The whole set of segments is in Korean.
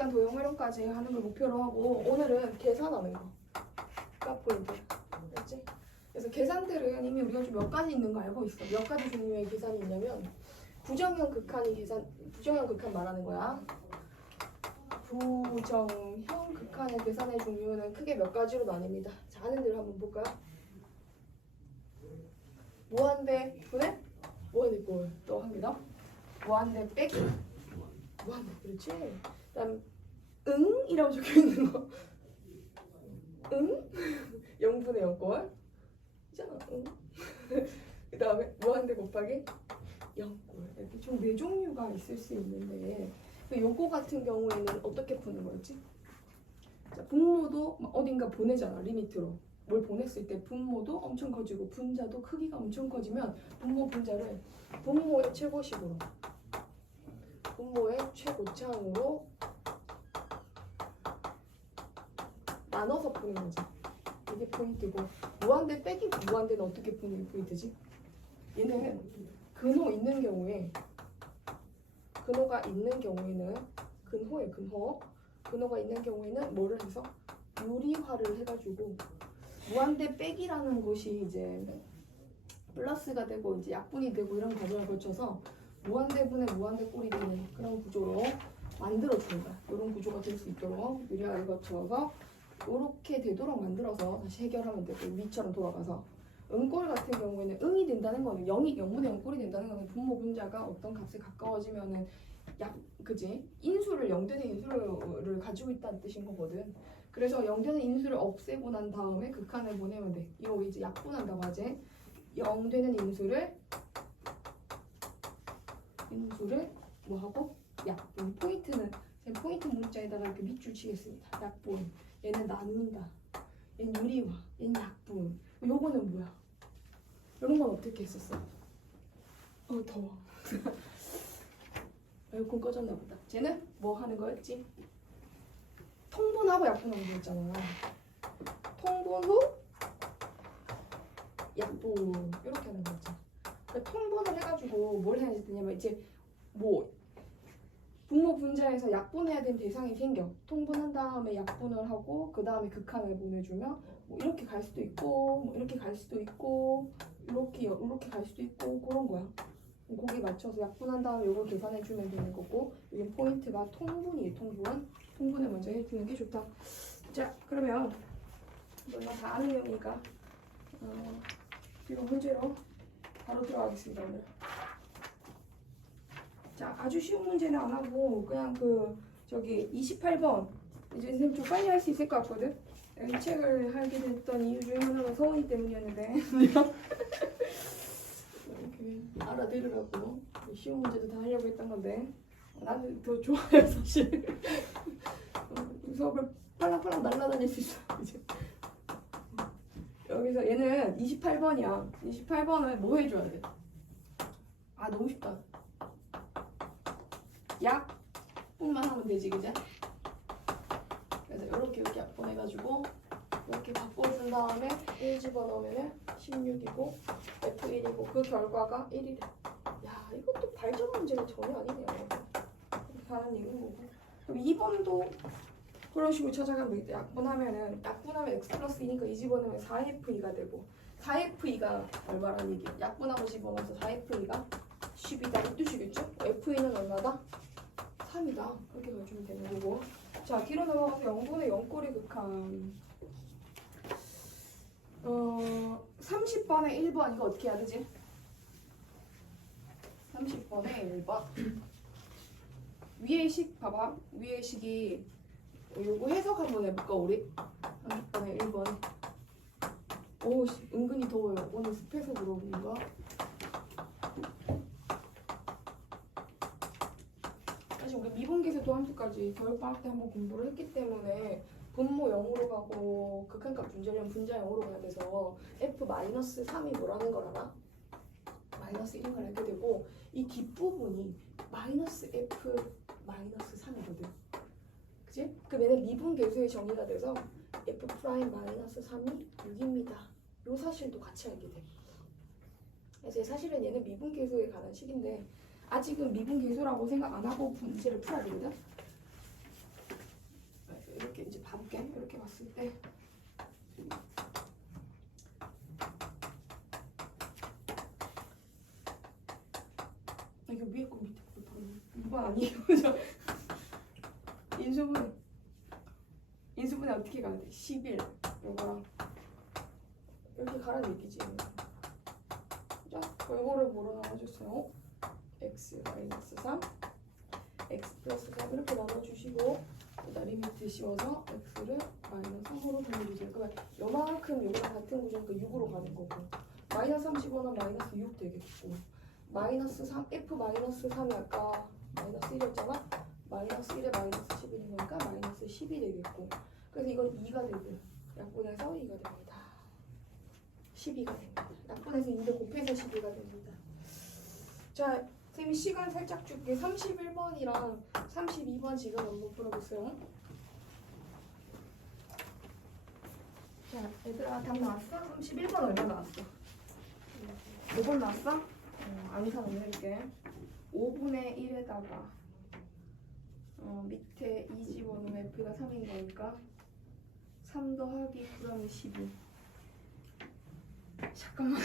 극한 도형 활용까지 하는 걸 목표로 하고 오늘은 계산하는 거. 값 포인트. 알지? 그래서 계산들은 이미 우리가 좀 몇 가지 있는 거 알고 있어. 몇 가지 종류의 계산이 있냐면 부정형 극한 말하는 거야. 부정형 극한의 계산의 종류는 크게 몇 가지로 나뉩니다. 자, 아는 대로 한번 볼까요? 무한대 분의 무한대 꼴. 또 한 개 더. 무한대 빼기. 무한대. 그렇지. 그다음 응이라고 적혀 있는 거. 응? 0분의 0꼴. 있잖아. 응. 그다음에 무한대 곱하기 0꼴. 이렇게 총 4종류가 있을 수 있는데 요거 같은 경우에는 어떻게 푸는 거였지? 자, 분모도 어딘가 보내잖아. 리미트로. 뭘 보냈을 때 분모도 엄청 커지고 분자도 크기가 엄청 커지면 분모 분자를 분모의 최고식으로 분모의 최고차항으로 나눠서 푸는 거지. 이게 포인트고 무한대 빼기 무한대는 어떻게 푸는 게 포인트지? 얘는 근호 있는 경우에 근호가 있는 경우에는 근호가 있는 경우에는 뭐를 해서 유리화를 해가지고 무한대 빼기라는 것이 이제 플러스가 되고 이제 약분이 되고 이런 과정을 거쳐서 무한대분의 무한대 꼴이 되는 그런 구조로 만들어주는 거야. 이런 구조가 될 수 있도록 유리화를 거쳐서 이렇게 되도록 만들어서 다시 해결하면 되고 위처럼 돌아가서 응꼴 같은 경우에는 응이 된다는 거는 0분의 0꼴이 된다는 거는 분모 분자가 어떤 값에 가까워지면은 그지? 인수를 0되는 인수를 가지고 있다는 뜻인 거거든. 그래서 0되는 인수를 없애고 난 다음에 극한을 보내면 돼. 이거 이제 약분한다고 하지. 0되는 인수를 뭐하고? 약분. 포인트는 포인트 문자에다가 이렇게 밑줄 치겠습니다. 약분. 얘는 나눈다. 얘는 유리화. 얘는 약분. 요거는 뭐야? 이런 건 어떻게 했었어? 더워. 에어컨 꺼졌나 보다. 쟤는 뭐 하는 거였지? 통분하고 약분하는 거 있잖아. 통분 후 약분 이렇게 하는 거 있잖아. 그러니까 통분을 해가지고 뭘 해야 되냐면 이제 뭐 분모 분자에서 약분해야 되는 대상이 생겨. 통분한 다음에 약분을 하고 그 다음에 극한을 보내주면 뭐 이렇게 갈 수도 있고 뭐 이렇게 갈 수도 있고 이렇게 갈 수도 있고 그런 거야. 거기에 맞춰서 약분한 다음에 이걸 계산해주면 되는 거고 여기 포인트가 통분이에요. 통분을 먼저 해주는 게 좋다. 자, 그러면 물론 다 아는 내용이니까 이거 문제로 바로 들어가겠습니다. 오늘. 자, 아주 쉬운 문제는 안 하고 그냥 저기 28번 이제 선생님 좀 빨리 할 수 있을 것 같거든. 이 책을 하게 됐던 이유 중에 하나가 서원이 때문이었는데 이렇게 알아들으라고 쉬운 문제도 다 하려고 했던 건데 나는 더 좋아요 사실. 수업을 팔랑팔랑 날아다닐 수 있어 이제. 여기서 얘는 28번이야. 28번을 뭐 해줘야 돼? 아 너무 쉽다. 약분만 하면 되지, 그죠? 그래서 이렇게 약분해가지고 이렇게 바꿔준 다음에 1 집어넣으면 16이고 F1이고 그 결과가 1이래. 야, 이것도 발전 문제가 전혀 아니네요. 이렇게 가는 얘기인 거고. 그럼 2번도 그런 식으로 찾아가면 되겠다. 약분하면 X 플러스 2니까 2 집어넣으면 4F가 되고 4F가 얼마라는 얘기야? 약분하고 집어넣어서 4F가 10이다 이 뜻이겠죠? F는 얼마다? 3이다. 그렇게 가주면 되는 거고. 자, 뒤로 넘어가서 0분의 0꼴의 극한 30번에 1번 이거 어떻게 해야 되지? 30번에 1번 위의 식 봐봐. 위의 식이 요거 해석 한번 해볼까 우리? 30번에 1번 오 은근히 더워요. 오늘 습해서 그런가? 사실 우리 미분계수 함수까지 겨울방학 때 한번 공부를 했기 때문에 분모 0으로 가고 극한값 분자량 분자 0으로 가야 돼서 F-3이 뭐라는 걸 알아? -1인 걸 알게 되고 이 뒷부분이 -F-3이거든. 그치? 그럼 얘는 미분계수의 정의가 돼서 F'-3이 6입니다. 요 사실도 같이 알게 돼. 그래서 사실은 얘는 미분계수에 관한 식인데 아직은 미분계수라고 생각 안 하고 문제를 풀어야 되거든. 이렇게 이제 봐볼게. 이렇게 봤을 때 이거 위에 거 밑에 거 바로 이거 아니에요, 그죠? 인수분해 어떻게 가야 돼? 11 이거랑 이렇게 가라는 얘기지. 자, 이거를 뭐로 나눠줬어요? x 마이너스 3 x 플러스 3 이렇게 나눠주시고 일단 리미트 씌워서 x를 마이너스 3으로 보내주세요. 그러면 요만큼 요거랑 같은 구조니까 6으로 가는 거고 마이너스 3 집어넣으면 마이너스 6 되겠고 마이너스 3 f 마이너스 3이 아까 마이너스 1이었잖아. 마이너스 1에 마이너스 11인 거니까 마이너스 10이 되겠고 그래서 이건 2가 되고 약분해서 2가 됩니다. 12가 됩니다. 약분해서 2를 곱해서 12가 됩니다. 자, 선생님이 시간 살짝 줄게. 31번이랑 32번 지금 한번 풀어보세요. 자, 얘들아 답 나왔어? 31번 얼마 나왔어? 5번 나왔어? 암산 올릴게. 5분의 1에다가 밑에 2 집어넣으면 F가 3인 거니까 3 더하기 9라면 12. 잠깐만.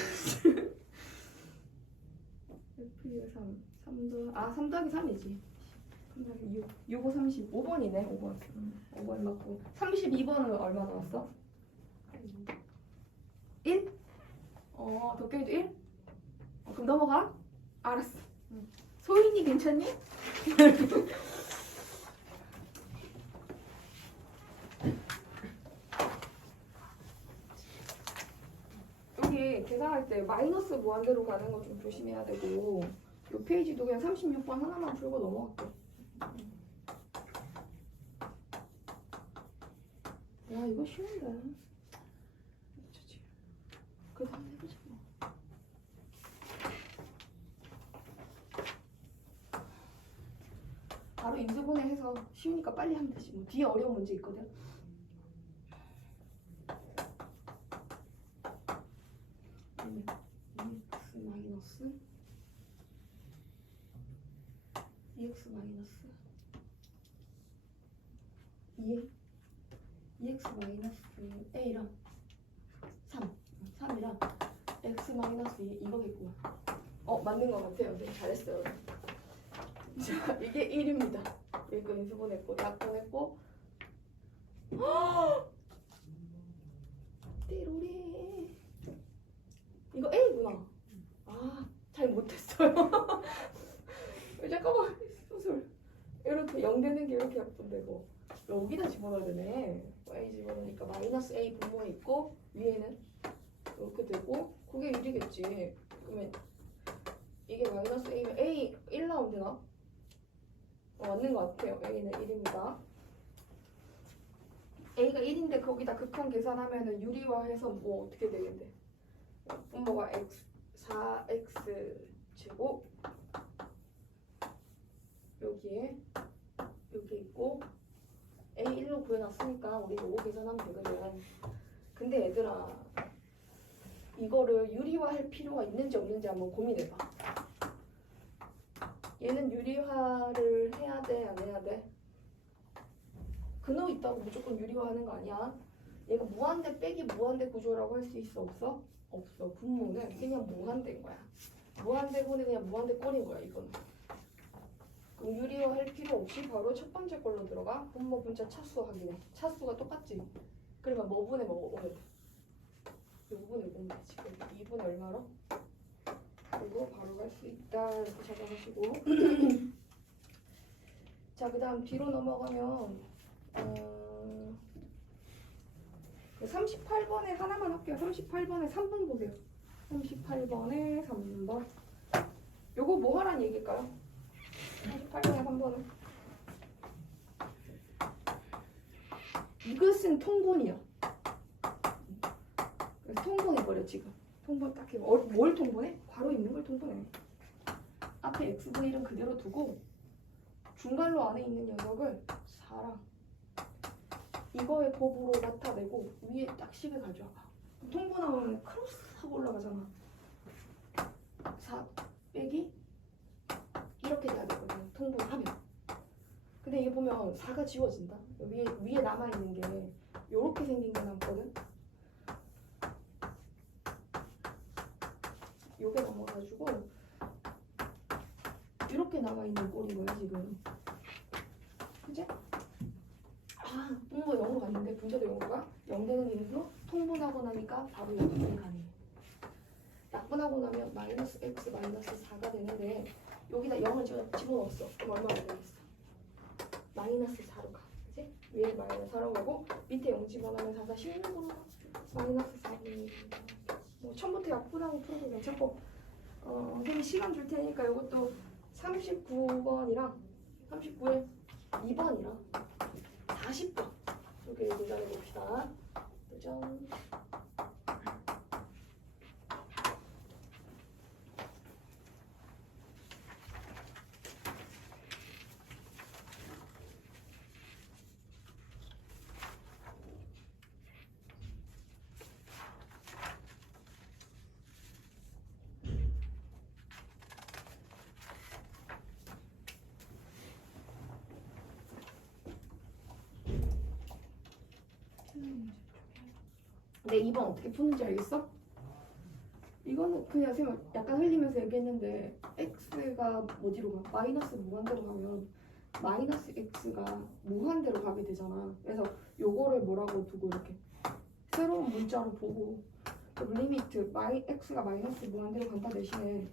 F가 3 더하기 3이지. 3 더하기 6. 6, 5, 30. 5번이네, 5번. 5번 맞고. 32번은 얼마 나왔어? 1? 덕계도 1? 그럼 넘어가? 알았어. 소인이 괜찮니? 여기 계산할 때 마이너스 무한대로 가는 거 좀 조심해야 되고 이 페이지도 그냥 36번 하나만 풀고 넘어갈게. 야 이거 쉬운데. 그래도 한번 해보자 뭐. 바로 인수분해 해서 쉬우니까 빨리 하면 되지 뭐. 뒤에 어려운 문제 있거든. EX 마이너스 2x 마이너스 A랑 3이랑 x 마이너스 2 이거겠구나. 맞는 것 같아요. 네, 잘했어요. 자, 이게 1입니다. 이거 인수분했고 약분했고 띠로리 이거 A구나. 잘 못했어요. 잠깐만 수술 이렇게 0 되는 게 이렇게 약분되고 여기다 집어넣어야 되네. A 집어넣으니까 마이너스 A 분모에 있고 위에는 이렇게 되고 그게 1이겠지. 그러면 이게 마이너스 A면 A 1 나오면 되나? 맞는 것 같아요. A는 1입니다. A가 1인데 거기다 극한 계산하면은 유리화해서 뭐 어떻게 되겠는데? 분모가 x 4x 제곱 여기에 여기 있고 A1로 구해놨으니까 우리 요거 계산하면 되거든. 근데 얘들아 이거를 유리화할 필요가 있는지 없는지 한번 고민해봐. 얘는 유리화를 해야 돼? 안 해야 돼? 근호 있다고 무조건 유리화하는 거 아니야. 얘가 무한대 빼기 무한대 구조라고 할 수 있어? 없어? 없어. 분모는 그냥 무한대인 거야. 무한대분은 그냥 무한대 꼴인 거야 이거는. 그럼 유리화 할 필요 없이 바로 첫 번째 걸로 들어가. 분모 분자 차수 확인해. 차수가 똑같지? 그러면 뭐 분의 뭐 오면 돼? 5분의 5면 되지. 2분의 얼마로? 그리고 바로 갈 수 있다. 이렇게 적어주시고 자, 그 다음 뒤로 넘어가면 38번에 하나만 할게요. 38번에 3번 보세요. 38번에 3번. 요거 뭐 하라는 얘기일까요? 38번에 3번은 이것은 통분이야. 그래서 통분해버려 지금. 통분 딱 해. 뭘 통분해? 괄호 있는 걸 통분해. 앞에 x분의 1은 그대로 두고 중괄호 안에 있는 녀석을 4랑 이거의 곱으로 나타내고 위에 딱 식을 가져와봐. 통분하면 크로스하고 올라가잖아. 4 빼기 이렇게 돼야 되거든. 통분하면. 근데 근데 이게 보면 4가 지워진다. 위에 남아있는 게 요렇게 생긴 게 남거든. 요게 남아가지고 이렇게 남아있는 꼴인 거야 지금. 그치? 분모가 0으로 갔는데 분자도 0으로 가? 0되는 인수 통분하고 나니까 바로 0이 가네. 약분하고 나면 마이너스 x 마이너스 4가 되는데 여기다 0을 집어넣었어. 그럼 얼마나 되겠어? 마이너스 4로 가. 그치? 위에 마이너스 4로 가고 밑에 0 집어넣으면 4가 16으로 가. 마이너스 4분의 1. 뭐 처음부터 약분하고 풀어도 괜찮고 선생님이 시간 줄 테니까 이것도 39번이랑 39에 2번이랑 40번 이렇게 도전해 봅시다. 도전. 근데 2번 어떻게 푸는지 알겠어? 이거는 그냥 쌤 약간 흘리면서 얘기했는데 x가 어디로 가? 마이너스 무한대로 가면 마이너스 x가 무한대로 가게 되잖아. 그래서 요거를 뭐라고 두고 이렇게 새로운 문자로 보고 리미트 x가 마이너스 무한대로 간다 대신에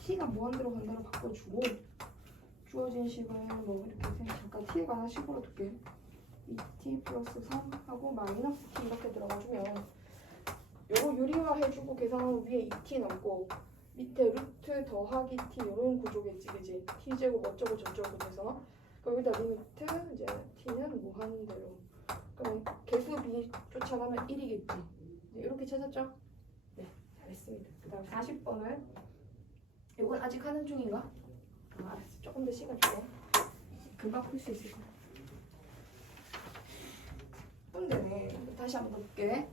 t가 무한대로 간다로 바꿔주고 주어진 식을 뭐 이렇게 쌤 잠깐 t가 하나 식으로 둘게. 2t 플러스 3 하고 마이너스 t 이렇게 들어가주면 요거 유리화 해주고 계산하면 위에 2t 남고 밑에 루트 더하기 t 이런 구조겠지, 그지? t제곱 어쩌고 저쩌고 돼서 여기다 리미트 이제 t는 무한대로 그럼 개수 b 쫓아가면 1이겠지. 이렇게 찾았죠? 네, 잘했습니다. 그 다음 40번을 이건 아직 하는 중인가? 알았어. 조금 더 시간 줄게. 금방 풀 수 있을 거야. 근데 다시 한번 볼게.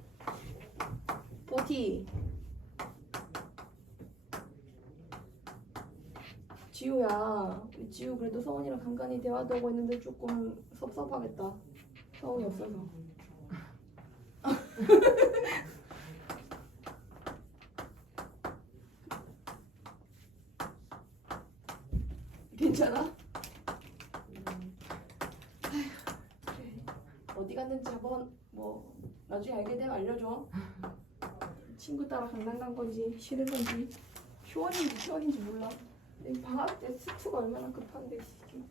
40 지우야, 지우 그래도 서원이랑 간간히 대화도 하고 있는데 조금 섭섭하겠다. 서원이 없어서. 괜찮아? 어디 갔는지 한번 뭐 나중에 알게 되면 알려줘. 친구 따라 강남 간 건지 쉬는 건지 휴원인지 몰라. 방학 때 스투가 얼마나 급한데 지금.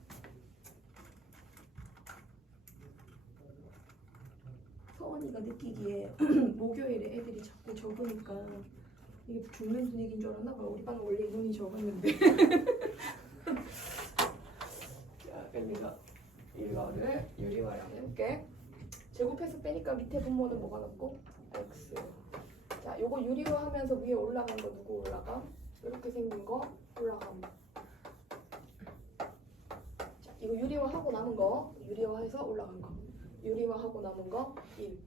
서원이가 느끼기에 목요일에 애들이 자꾸 적으니까 이게 죽는 분위기인 줄 알았나 봐. 우리 반은 원래 인원이 적었는데. 자, 그럼 이거를 유리화를 해볼게. 제곱해서 빼니까 밑에 분모는 뭐가 남고? x. 자, 요거 유리화하면서 위에 올라간 거 누구 올라가? 이렇게 생긴 거 올라감. 자, 이거 유리화하고 남은 거 유리화해서 올라간 거. 유리화하고 남은 거 1.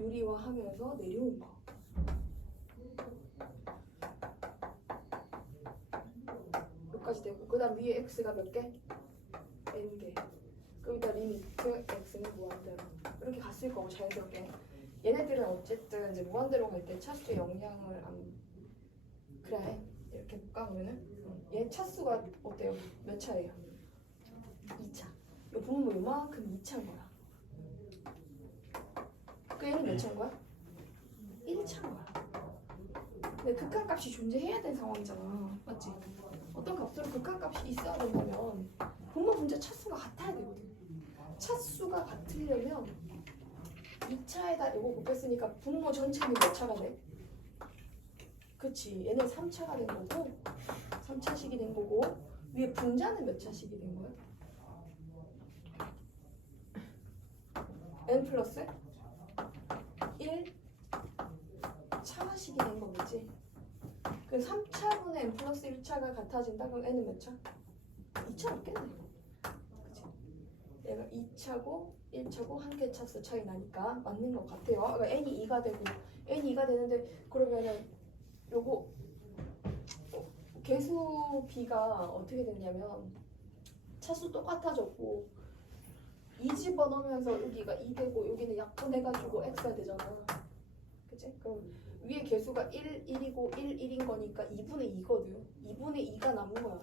유리화하면서 내려온 거. 여기까지 되고 그 다음 위에 x가 몇 개? n개. 그러니까 리미트 x는 무한대로 이렇게 갔을 거고 자연스럽게. 얘네들은 어쨌든 이제 무한대로 갈 때 차수 영향을 안 그래 이렇게 볼까 그러면은 얘 차수가 어때요? 몇 차예요? 2차. 이 분모 요만큼 2차인 거야. 그 얘는 몇 차인 거야? 1차인 거야. 근데 극한값이 존재해야 되는 상황이잖아, 맞지? 어떤 값으로 극한값이 있어야 된다면 분모 분자 차수가 같아야 되거든. 차수가 같으려면 2차에다 이거 곱했으니까 분모 전체는 몇 차가 돼? 그치, 얘는 3차가 된 거고 3차식이 된 거고 위에 분자는 몇 차식이 된 거야? n 플러스 1 차식이 된 거겠지. 그 3차분의 n 플러스 1차가 같아진다? 그럼 n은 몇 차? 2차 없겠네. 그치? 얘가 2차고 1차고 한 개 차수 차이 나니까 맞는 것 같아요. 그러니까 n이 2가 되고 n이 2가 되는데 그러면은 요거 개수 b가 어떻게 됐냐면 차수 똑같아졌고 2 집어넣으면서 여기가 2 되고 여기는 약분해가지고 x가 되잖아. 그치? 그럼 위에 개수가 1, 1이고 1, 1인 거니까 2분의 2거든. 2분의 2가 남은 거야.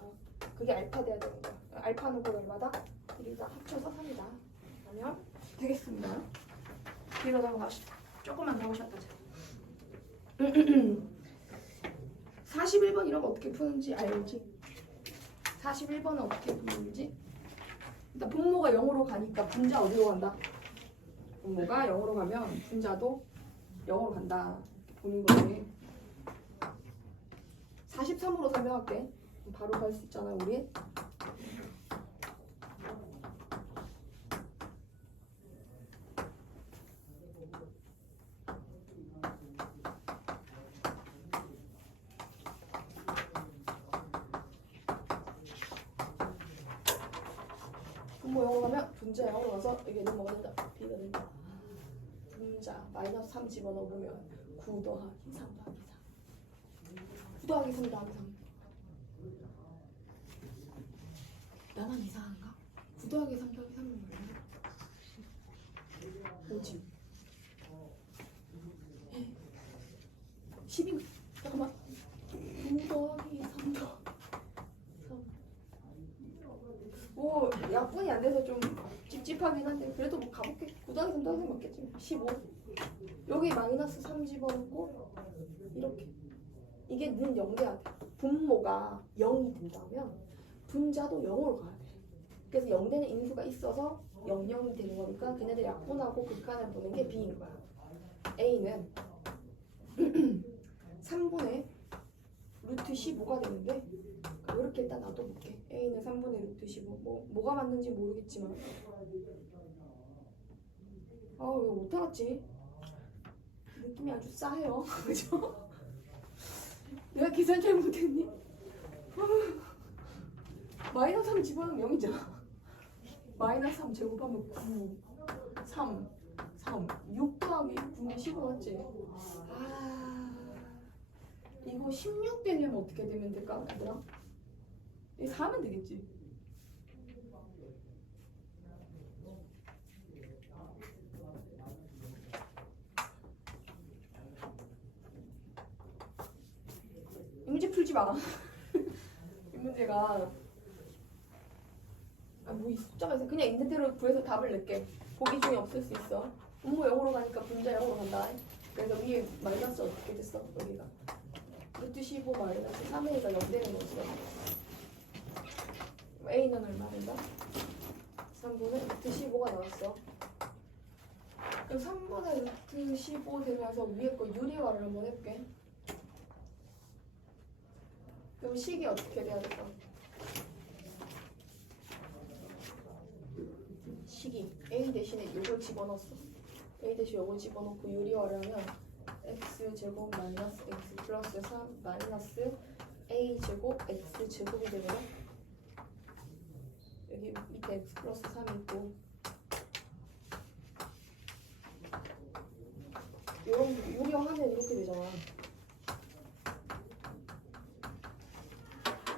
그게 알파 돼야 되는 거야. 알파는 곧 얼마다? 1이다. 합쳐서 3이다. 그러면 되겠습니다. 뒤로 넘어가시죠. 조금만 더 오셨다. 41번 이런 거 어떻게 푸는지 알지? 41번은 어떻게 푸는지? 일단 분모가 0으로 가니까 분자 어디로 간다? 분모가 0으로 가면 분자도 0으로 간다. 보는 거지. 43으로 설명할게. 바로 갈 수 있잖아 우리. 분모 0으로 가면 분자 0으로 가서 이게 뭐가 된다? b가 된다. 분자 마이너스 3 집어넣으면 9 더하기 3 더하기 3 9 더하기 3 더하기 3 나만 이상한가? 9 더하기 3 더하기 3은 뭐야? 5지 10인 잠깐만 9 더하기 3 더하기 3 오 약분이 안 돼서 좀 찝찝하긴 한데 그래도 뭐 가볼게. 9 더하기 3 더하기 3 맞겠지. 15 여기 마이너스 3 집어넣고 이렇게 이게 는 0 돼야 돼. 분모가 0이 된다면 분자도 0으로 가야 돼. 그래서 0 되는 인수가 있어서 0, 0이 되는 거니까 걔네들 약분하고 극한을 보는 게 B인 거야. A는 3분의 루트 15가 되는데 이렇게 일단 놔둬볼게. A는 3분의 루트 15 뭐가 맞는지 모르겠지만 아 왜 못해놨지? 느낌이 아주 싸해요. 그죠? 내가 계산 잘못했니? 마이너스 3 집어넣으면 0이잖아. 마이너스 3 제곱하면 9 3 6 더하기 9는 15 맞지? 아 이거 16 되려면 어떻게 되면 될까? 얘들아? 이거 4면 되겠지? 이 문제 풀지 마. 이 문제가 뭐 이 숫자가 있어. 그냥 있는 대로 구해서 답을 낼게. 보기 중에 없을 수 있어. 분모 0으로 가니까 분자 0으로 간다. 그래서 위에 마이너스 어떻게 됐어? 여기가 루트 15 마이너스 3a가 0 되는 거였어. a는 얼마 된다? 3분의 루트 15가 나왔어. 그럼 3분의 루트 15 되면서 위에 거 유리화를 한번 해볼게. 그럼 식이 어떻게 돼야 될까? 식이 a 대신에 이걸 집어넣었어. a 대신 이걸 집어넣고 유리화를 하면 x 제곱 마이너스 x 플러스 3 마이너스 a 제곱 x 제곱이 되거든. 여기 밑에 x 플러스 3이 있고 이런 유리화하면 이렇게 되잖아.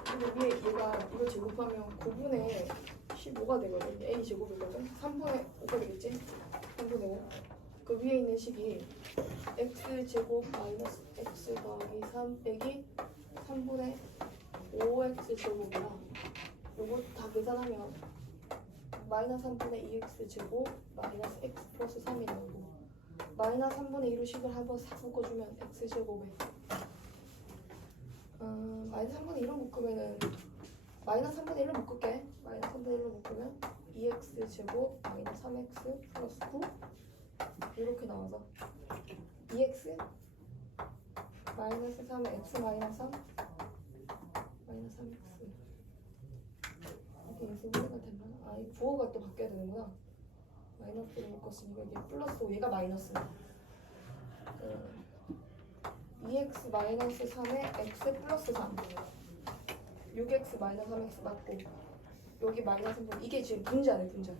근데 위에 얘가 이거 제곱하면 9분의 15가 되거든. a 제곱이거든. 3분의 5가 되겠지? 3분의 5. 그 위에 있는 식이 x 제곱 마이너스 x 더하기 3 빼기 3분의 5x 제곱이라 요거 다 계산하면 마이너스 3분의 2x 제곱 마이너스 x 플러스 3이 나오고 마이너스 3분의 2로 식을 한번 싹 묶어주면 x 제곱에 마이너스 3분의 1로 묶으면은 마이너스 3분의 1로 묶을게. 마이너스 3분의 1로 묶으면 2x 제곱 마이너스 3x 플러스 9 이렇게 나와서 2x 마이너스 3에 x 마이너스 3 마이너스 3x 이렇게 인수분해가 되면 이 부호가 또 바뀌어야 되는구나. 마이너스로 묶었으니까 이게 플러스 5 얘가 마이너스 2x 마이너스 3에 x 플러스 3 6x 마이너스 3x 맞고 여기 마이너스 3 이게 지금 분자네 분자.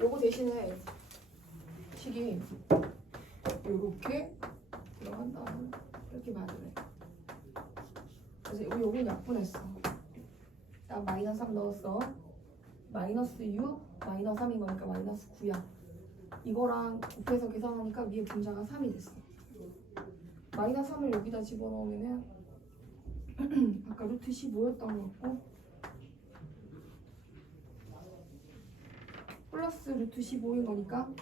요거 대신에 식이 요렇게 들어간 다음에 이렇게 만들래. 그래서 여기 약분했어. 딱 마이너스 3 넣었어. 마이너스 6, 마이너스 3인 거니까 마이너스 9야. 이거랑 곱해서 계산하니까 위에 분자가 3이 됐어. 마이너스 3을 여기다 집어넣으면은 아까 루트 15였던 것 같고 플러스 루트 15인 거니까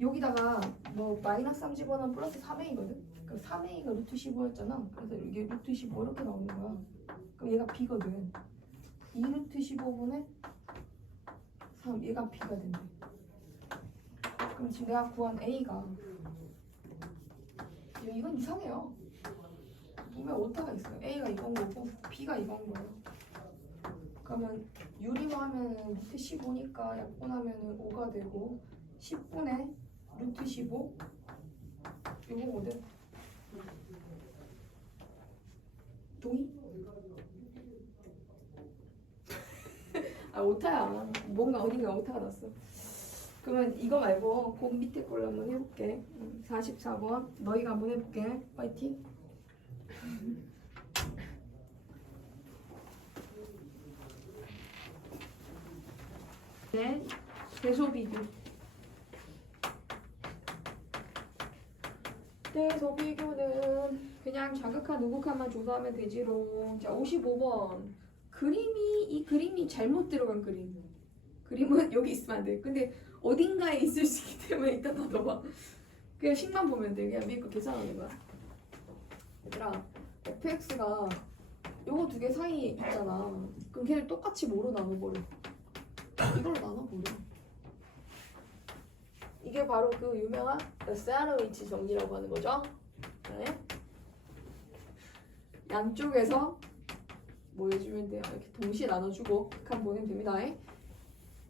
여기다가 뭐 마이너스 3 집어넣으면 플러스 3a거든? 그럼 3a가 루트 15였잖아. 그래서 이게 루트 15 이렇게 나오는 거야. 그럼 얘가 b거든. 2 루트 15분의 3, 얘가 b가 된대. 그럼 지금 내가 구한 a가 이건 이상해요. 보면 오타가 있어요. a가 이건 거고 b가 이건 거예요. 그러면 유리화하면 루트 15니까 약분하면 5가 되고 10분의 루트 15 이거거든. 동의? 아 오타야. 뭔가 어딘가 오타가 났어. 그러면 이거 말고 그 밑에 걸로 한번 해볼게. 44번 너희가 한번 해볼게. 파이팅. 네, 대소비교. 대소비교는 그냥 자극한 우극한만 조사하면 되지롱. 자, 55번. 이 그림이 잘못 들어간 그림. 그림은 여기 있으면 안 돼. 근데 어딘가에 있을 수 있기 때문에 일단 닫아봐. 그냥 식만 보면 돼. 그냥 믿고 계산하는 거야. 얘들아, fx가 요거 두 개 사이에 있잖아. 그럼 걔를 똑같이 뭐로 나눠버려? 이걸로 나눠버려. 이게 바로 그 유명한 샌드위치 정리라고 하는 거죠. 네. 양쪽에서 뭐 해주면 돼요. 이렇게 동시에 나눠주고 극한 보내면 됩니다.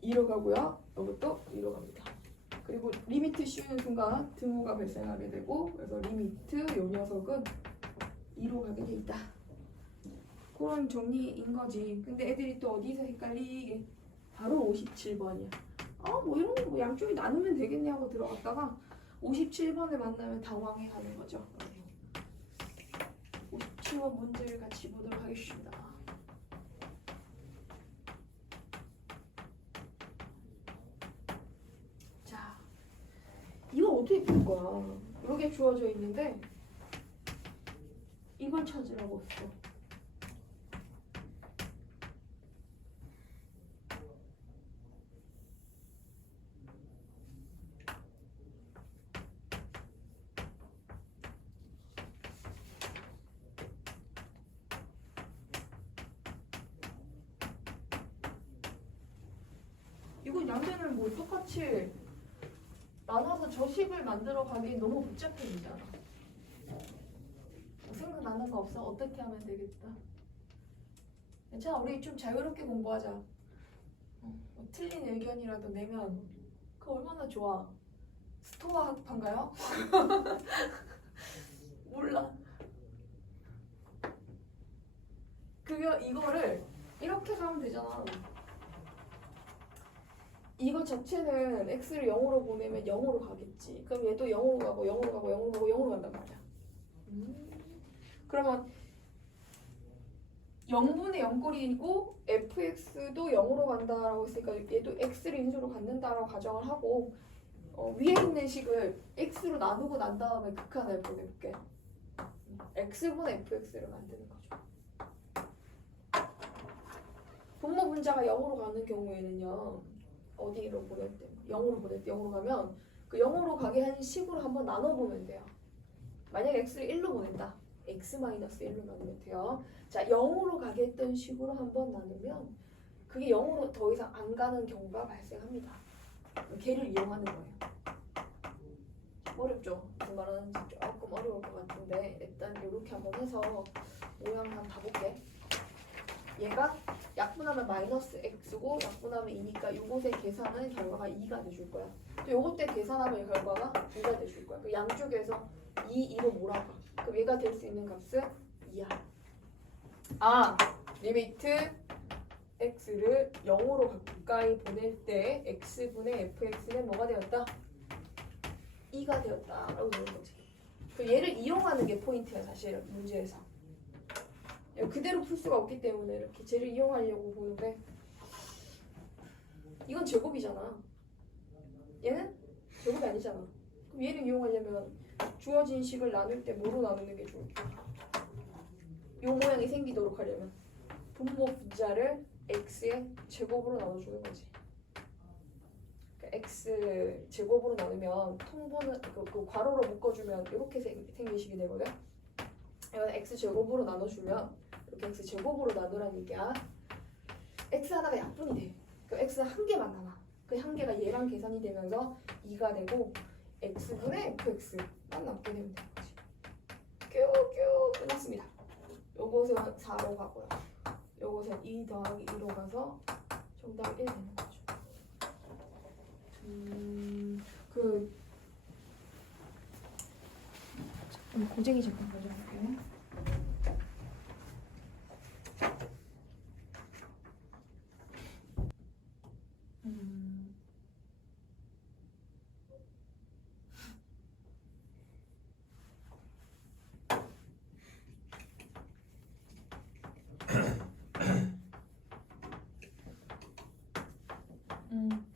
2로 가고요. 이것도 2로 갑니다. 그리고 리미트 씌우는 순간 등호가 발생하게 되고 그래서 리미트 요 녀석은 2로 가게 돼 있다. 그런 정리인 거지. 근데 애들이 또 어디서 헷갈리게 바로 57번이야. 뭐 이런 거 뭐 양쪽이 나누면 되겠네 하고 들어갔다가 57번을 만나면 당황해 하는 거죠. 57번 문제를 같이 보도록 하겠습니다. 자, 이거 어떻게 풀 거야? 이렇게 주어져 있는데 이걸 찾으라고 했어. 이건 양변을 뭐 똑같이 나눠서 저식을 만들어 가기 너무 복잡해지잖아. 생각나는 거 없어? 어떻게 하면 되겠다. 괜찮아, 우리 좀 자유롭게 공부하자. 뭐 틀린 의견이라도 내면 그거 얼마나 좋아. 스토아 학파인가요? 몰라. 이거를 이렇게 가면 되잖아. 이거 자체는 x를 0으로 보내면 0으로 가겠지. 그럼 얘도 0으로 가고 0으로 가고 0으로 가고 0으로 간단 말이야. 그러면 0분의 0꼴이고 fx도 0으로 간다라고 했으니까 얘도 x를 인수로 갖는다라고 가정을 하고 위에 있는 식을 x로 나누고 난 다음에 극한을 보내볼게. x분의 fx를 만드는 거죠. 분모 분자가 0으로 가는 경우에는요. 어디로 보낼 때? 0으로 보낼 때 0으로 가면 그 0으로 가게 한 식으로 한번 나눠보면 돼요. 만약에 x를 1로 보낸다. x-1로 나누면 돼요. 자, 0으로 가게 했던 식으로 한번 나누면 그게 0으로 더 이상 안 가는 경우가 발생합니다. 걔를 이용하는 거예요. 어렵죠? 무슨 말하는지 조금 어려울 것 같은데 일단 이렇게 한번 해서 모양 한번 봐볼게. 얘가 약분하면 마이너스 x고 약분하면 2니까 이곳의 계산은 결과가 2가 돼줄 거야. 또 요것 때 계산하면 결과가 2가 돼줄 거야. 그 양쪽에서 2로 몰아가. 그럼 얘가 될 수 있는 값은 2야. 리미트 x를 0으로 가까이 보낼 때 x분의 fx는 뭐가 되었다? 2가 되었다 라고 되는 거지. 그 얘를 이용하는 게 포인트야 사실 문제에서. 그대로 풀 수가 없기 때문에 이렇게 쟤를 이용하려고 보는데 이건 제곱이잖아. 얘는 제곱이 아니잖아. 그럼 얘를 이용하려면 주어진 식을 나눌 때 뭐로 나누는 게 좋을까? 요 모양이 생기도록 하려면 분모 분자를 x의 제곱으로 나눠주는 거지. 그러니까 x 제곱으로 나누면 통분은 그 괄호로 묶어주면 이렇게 생기식이 되거든. 이건 x 제곱으로 나눠주면 이렇게 x 제곱으로 나누라는 얘기야. x 하나가 약분이 돼. 그 x는 한 개만 남아. 그 한 개가 얘랑 계산이 되면서 2가 되고 x분의 fx만 남게 되면 되는 거지. 뀨뀨 끝났습니다. 요것은 4로 가고요. 요것은 2 더하기 2로 가서 정답 1 되는 거죠. 고쟁이 잠깐 가져갈게요.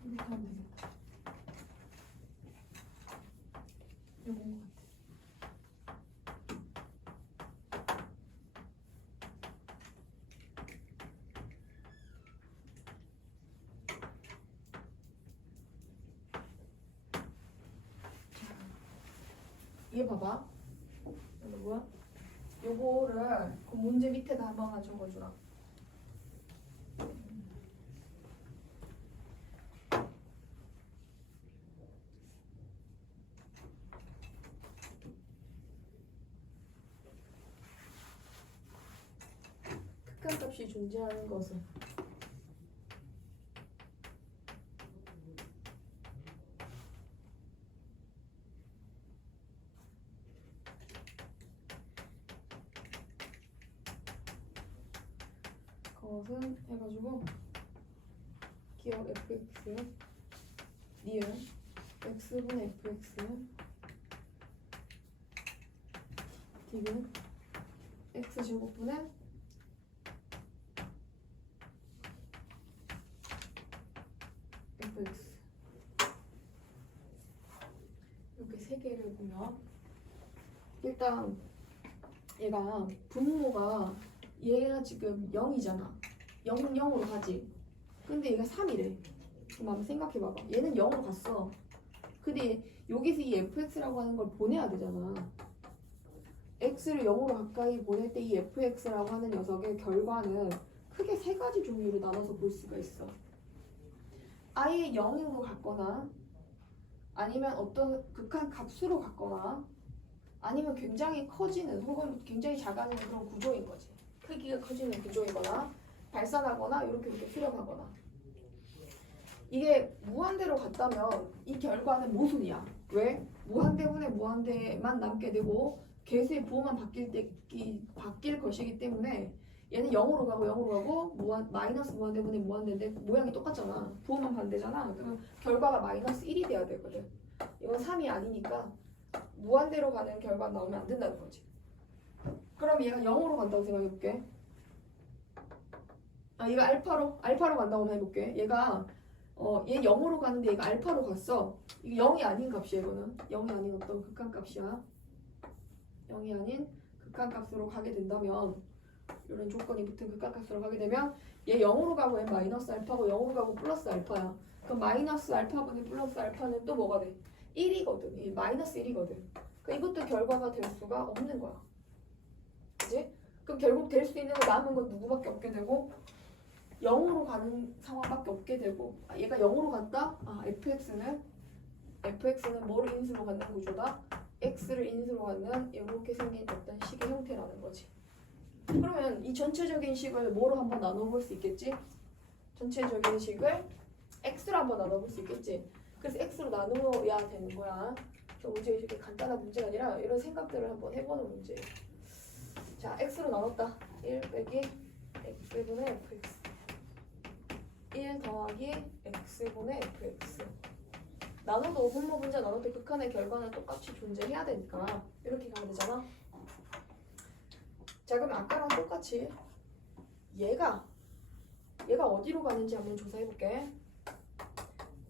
이렇게 하면 되겠다. 요건 것 같아. 얘 봐봐. 이거 뭐야? 요거를 그 문제 밑에다 한번 적어주라. 극한값이 존재하는 것은 그것은 해가지고 기억 fx 니은 x분의 fx d는 x제곱분의 fx 이렇게 세 개를 보면 일단 얘가 분모가 얘가 지금 0이잖아. 0으로 가지. 근데 얘가 3이래. 그럼 한번 생각해봐봐. 얘는 0으로 갔어. 근데 여기서 이 fx라고 하는 걸 보내야 되잖아. x를 0으로 가까이 보낼 때 이 fx라고 하는 녀석의 결과는 크게 세 가지 종류로 나눠서 볼 수가 있어. 아예 0으로 갔거나 아니면 어떤 극한 값수로 갔거나 아니면 굉장히 커지는 혹은 굉장히 작아지는 그런 구조인 거지. 크기가 커지는 구조이거나 발산하거나 이렇게 수렴하거나. 이게 무한대로 갔다면 이 결과는 모순이야. 왜? 무한대분의 무한대만 남게 되고 개수의 부호만 바뀔 것이기 때문에 얘는 0으로 가고 마이너스 무한대분의 무한대인데 모양이 똑같잖아. 부호만 반대잖아. 그럼 결과가 마이너스 1이 돼야 되거든. 이건 3이 아니니까 무한대로 가는 결과 나오면 안 된다는 거지. 그럼 얘가 0으로 간다고 생각해볼게. 얘가 알파로 간다고 해볼게. 얘가 얘 0으로 가는데 얘가 알파로 갔어. 이게 0이 아닌 값이야. 이거는 0이 아닌 어떤 극한값이야. 0이 아닌 극한값으로 가게 된다면 이런 조건이 붙은 극한값으로 가게 되면 얘 0으로 가고 얘 마이너스 알파고 0으로 가고 플러스 알파야. 그럼 마이너스 알파분의 플러스 알파는 또 뭐가 돼? 1이거든. 이 마이너스 1이거든. 그러니까 이것도 결과가 될 수가 없는 거야. 그치? 그럼 결국 될 수 있는 거 남은 건 누구밖에 없게 되고 0으로 가는 상황밖에 없게 되고 얘가 0으로 갔다? fx는 뭐를 인수로 갖는 구조다? x를 인수로 갖는 이렇게 생긴 어떤 식의 형태라는 거지. 그러면 이 전체적인 식을 뭐로 한번 나눠볼 수 있겠지? 전체적인 식을 x로 한번 나눠볼 수 있겠지? 그래서 x로 나누어야 되는 거야. 저 문제 이렇게 간단한 문제가 아니라 이런 생각들을 한번 해보는 문제예요. 자, x로 나눴다. 1 빼기 x분의 fx 1 더하기 x분의 fx 나눠도 분모 분자 나눠도 극한의 결과는 똑같이 존재해야 되니까 이렇게 가면 되잖아. 자, 그럼 아까랑 똑같이 얘가 어디로 가는지 한번 조사해볼게.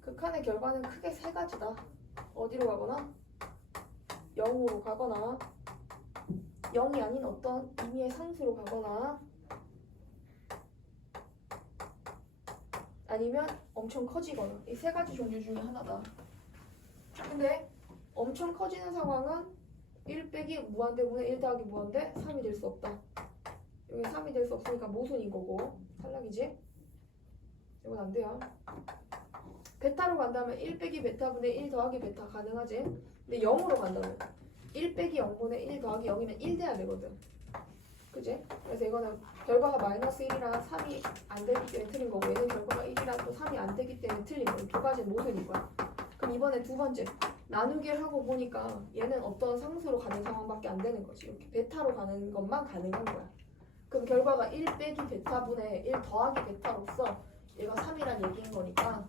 극한의 결과는 크게 세 가지다. 어디로 가거나 0으로 가거나 0이 아닌 어떤 임의의 상수로 가거나 아니면 엄청 커지거나 이 세 가지 종류 중에 하나다. 근데 엄청 커지는 상황은 1 빼기 무한대분의 1 더하기 무한대 3이 될 수 없다. 여기 3이 될 수 없으니까 모순인 거고 탈락이지? 이건 안 돼요. 베타로 간다면 1 빼기 베타분의 1 더하기 베타 가능하지? 근데 0으로 간다면 1 빼기 0분의 1 더하기 0이면 1 돼야 되거든. 그지? 그래서 이거는 결과가 마이너스 1이랑 3이 안 되기 때문에 틀린 거고 얘는 결과가 1이랑 또 3이 안 되기 때문에 틀린 거고 두 가지는 모순인 거야. 그럼 이번에 두 번째 나누기를 하고 보니까 얘는 어떤 상수로 가는 상황밖에 안 되는 거지. 이렇게 베타로 가는 것만 가능한 거야. 그럼 결과가 1 빼기 베타분의 1 더하기 베타로서 얘가 3이란 얘기인 거니까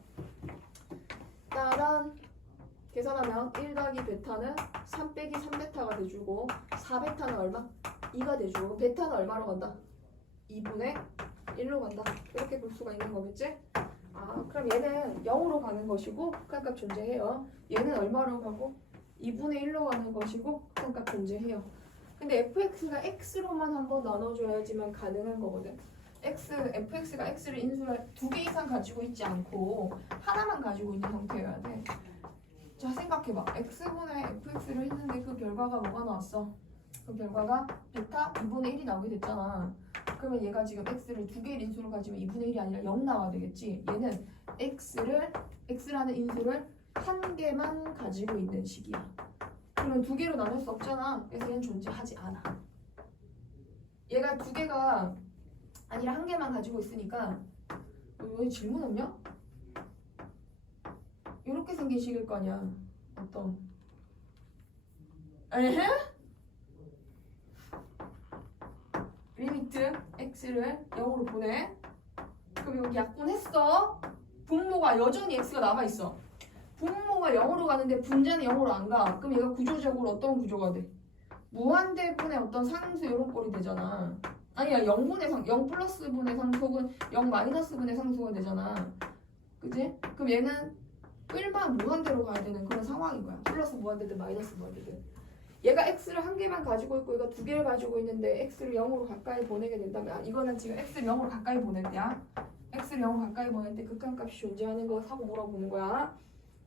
따란 계산하면 1 더하기 베타는 3 빼기 3베타가 돼주고 4베타는 얼마? 2가 돼주고 베타는 얼마로 간다? 2분의 1로 간다. 이렇게 볼 수가 있는 거겠지? 아, 그럼 얘는 0으로 가는 것이고 극한값 존재해요. 얘는 얼마로 가고? 2분의 1로 가는 것이고 극한값 존재해요. 근데 fx가 x로만 한번 나눠줘야지만 가능한 거거든. fx가 x를 인수를 두 개 이상 가지고 있지 않고 하나만 가지고 있는 상태여야 돼. 자, 생각해봐. x분의 fx를 했는데 그 결과가 뭐가 나왔어? 그 결과가 베타 2분의 1이 나오게 됐잖아. 그러면 얘가 지금 x를 두 개의 인수로 가지면 2분의 1이 아니라 0 나와야 되겠지. 얘는 x라는 인수를 한 개만 가지고 있는 식이야. 그러면 두 개로 나눌 수 없잖아. 그래서 얘는 존재하지 않아. 얘가 두 개가 아니라 한 개만 가지고 있으니까 여기 질문 없냐? 이렇게 생긴 식일 거 아니야. 어떤 에헤? 리미트 x를 0으로 보내. 그럼 여기 약분했어. 분모가 여전히 x가 남아있어. 분모가 0으로 가는데 분자는 0으로 안 가. 그럼 얘가 구조적으로 어떤 구조가 돼? 무한대분의 어떤 상수 이런 꼴이 되잖아. 아니야, 0 플러스 분의 상수 혹은 0 마이너스 분의 상수가 되잖아. 그치? 그럼 얘는 일반 무한대로 가야 되는 그런 상황인 거야. 플러스 무한대든 마이너스 무한대든. 얘가 x를 한 개만 가지고 있고 얘가 두 개를 가지고 있는데 x를 0으로 가까이 보내게 된다면 이거는 지금 x를 0으로 가까이 보낼 때야. x를 0으로 가까이 보낼 때 극한값이 존재하는 거 사고 물어보는 거야.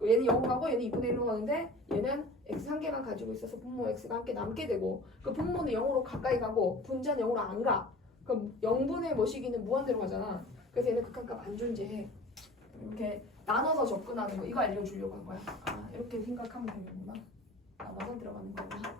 얘는 0 가고 얘는 2분의 1로 가는데 얘는 x 한 개만 가지고 있어서 분모 x가 함께 남게 되고 그 분모는 0으로 가까이 가고 분자는 0으로 안 가. 그럼 0분의 뭐시기는 무한대로 가잖아. 그래서 얘는 극한값 안 존재해. 이렇게 나눠서 접근하는 거 이거 알려주려고 한 거야. 아, 이렇게 생각하면 되는구나. 나눠서 들어가는 거구나.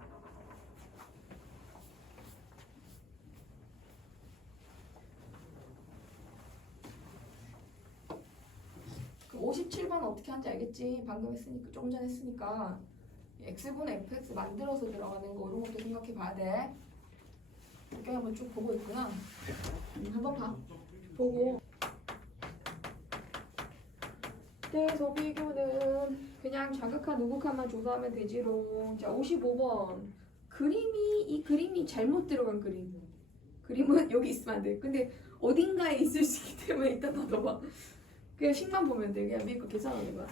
그 57번 어떻게 하는지 알겠지? 방금 했으니까 조금 전에 했으니까 x분의 fx 만들어서 들어가는 거 이런 것도 생각해 봐야 돼. 이렇게 한번 쭉 보고 있구나. 한번 봐. 보고 대소 비교는 그냥 자극한 우극한만 조사하면 되지롱. 자, 55번 이 그림이 잘못 들어간 그림은 여기 있으면 안 돼. 근데 어딘가에 있을 수 있기 때문에 일단 닫아봐. 그냥 식만 보면 돼. 그냥 믿고 계산하는 거야.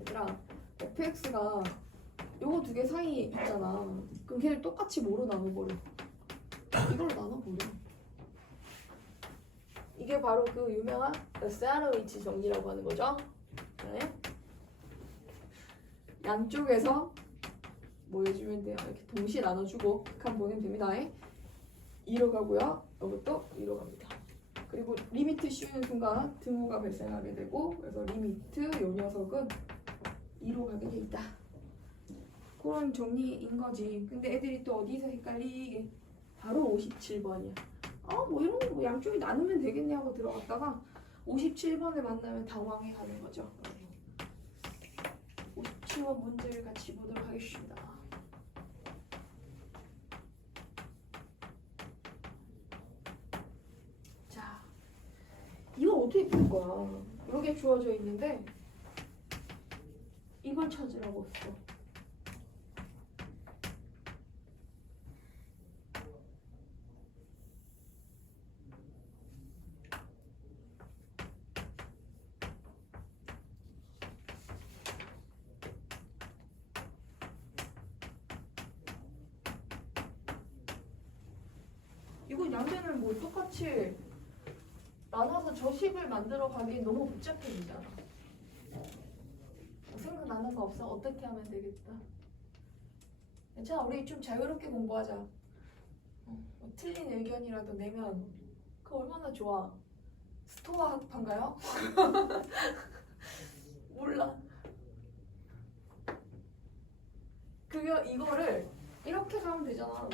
얘들아, fx가 요거 두 개 사이에 있잖아. 그럼 걔를 똑같이 뭐로 나눠버려? 이걸로 나눠버려. 이게 바로 그 유명한 샌드위치 정리라고 하는 거죠. 네. 양쪽에서 뭐 해주면 돼요. 이렇게 동시에 나눠주고 극한 보내면 됩니다. 2로 가고요. 이것도 2로 갑니다. 그리고 리미트 씌우는 순간 등호가 발생하게 되고 그래서 리미트 요 녀석은 2로 가게 돼 있다. 그런 정리인 거지. 근데 애들이 또 어디서 헷갈리게 바로 57번이야. 뭐 이런 거 뭐 양쪽이 나누면 되겠네 하고 들어갔다가 57번을 만나면 당황해 하는 거죠. 57번 문제를 같이 보도록 하겠습니다. 자, 이거 어떻게 풀 거야? 이렇게 주어져 있는데 이걸 찾으라고 했어. 이거 양변을 뭐 똑같이 나눠서 저 식을 만들어 가기 너무 복잡해지잖아. 생각나는 거 없어? 어떻게 하면 되겠다. 자, 우리 좀 자유롭게 공부하자. 뭐 틀린 의견이라도 내면 그거 얼마나 좋아. 스토아 학파인가요? 몰라. 이거를 이렇게 가면 되잖아.